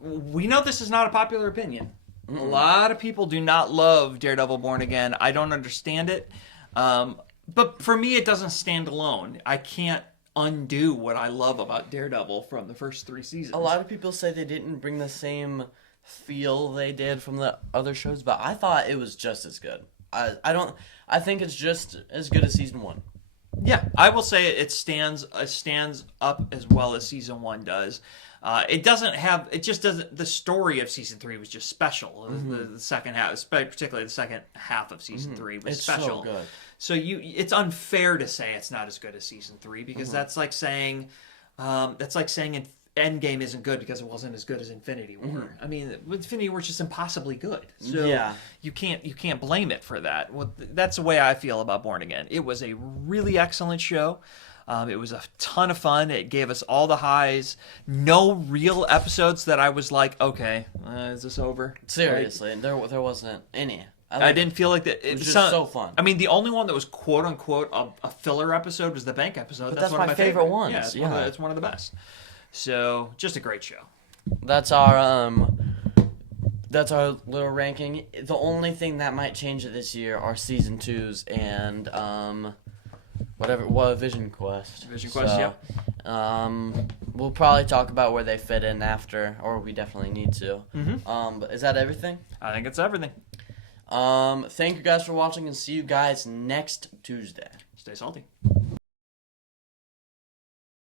We know this is not a popular opinion. A lot of people do not love Daredevil Born Again. I don't understand it. But for me, it doesn't stand alone. I can't undo what I love about Daredevil from the first 3 seasons. A lot of people say they didn't bring the same feel they did from the other shows, but I thought it was just as good. I think it's just as good as season 1. Yeah, I will say it stands up as well as season 1 does. The story of season 3 was just special. The second half, particularly the second half of season 3 was special. So good. So it's unfair to say it's not as good as season 3 because that's like saying Endgame isn't good because it wasn't as good as Infinity War. I mean, Infinity War is just impossibly good. So you can't blame it for that. Well, that's the way I feel about Born Again. It was a really excellent show. It was a ton of fun. It gave us all the highs. No real episodes that I was like, okay, is this over? Seriously, there wasn't any. I didn't feel like that. It was just so fun. I mean, the only one that was quote unquote a filler episode was the bank episode. But that's one of my my favorite ones. Yeah, it's one of the best. So just a great show. That's our little ranking. The only thing that might change it this year are season 2s and Vision Quest. Vision Quest, yeah. We'll probably talk about where they fit in after, or we definitely need to. But is that everything? I think it's everything. Thank you guys for watching and see you guys next Tuesday. Stay salty.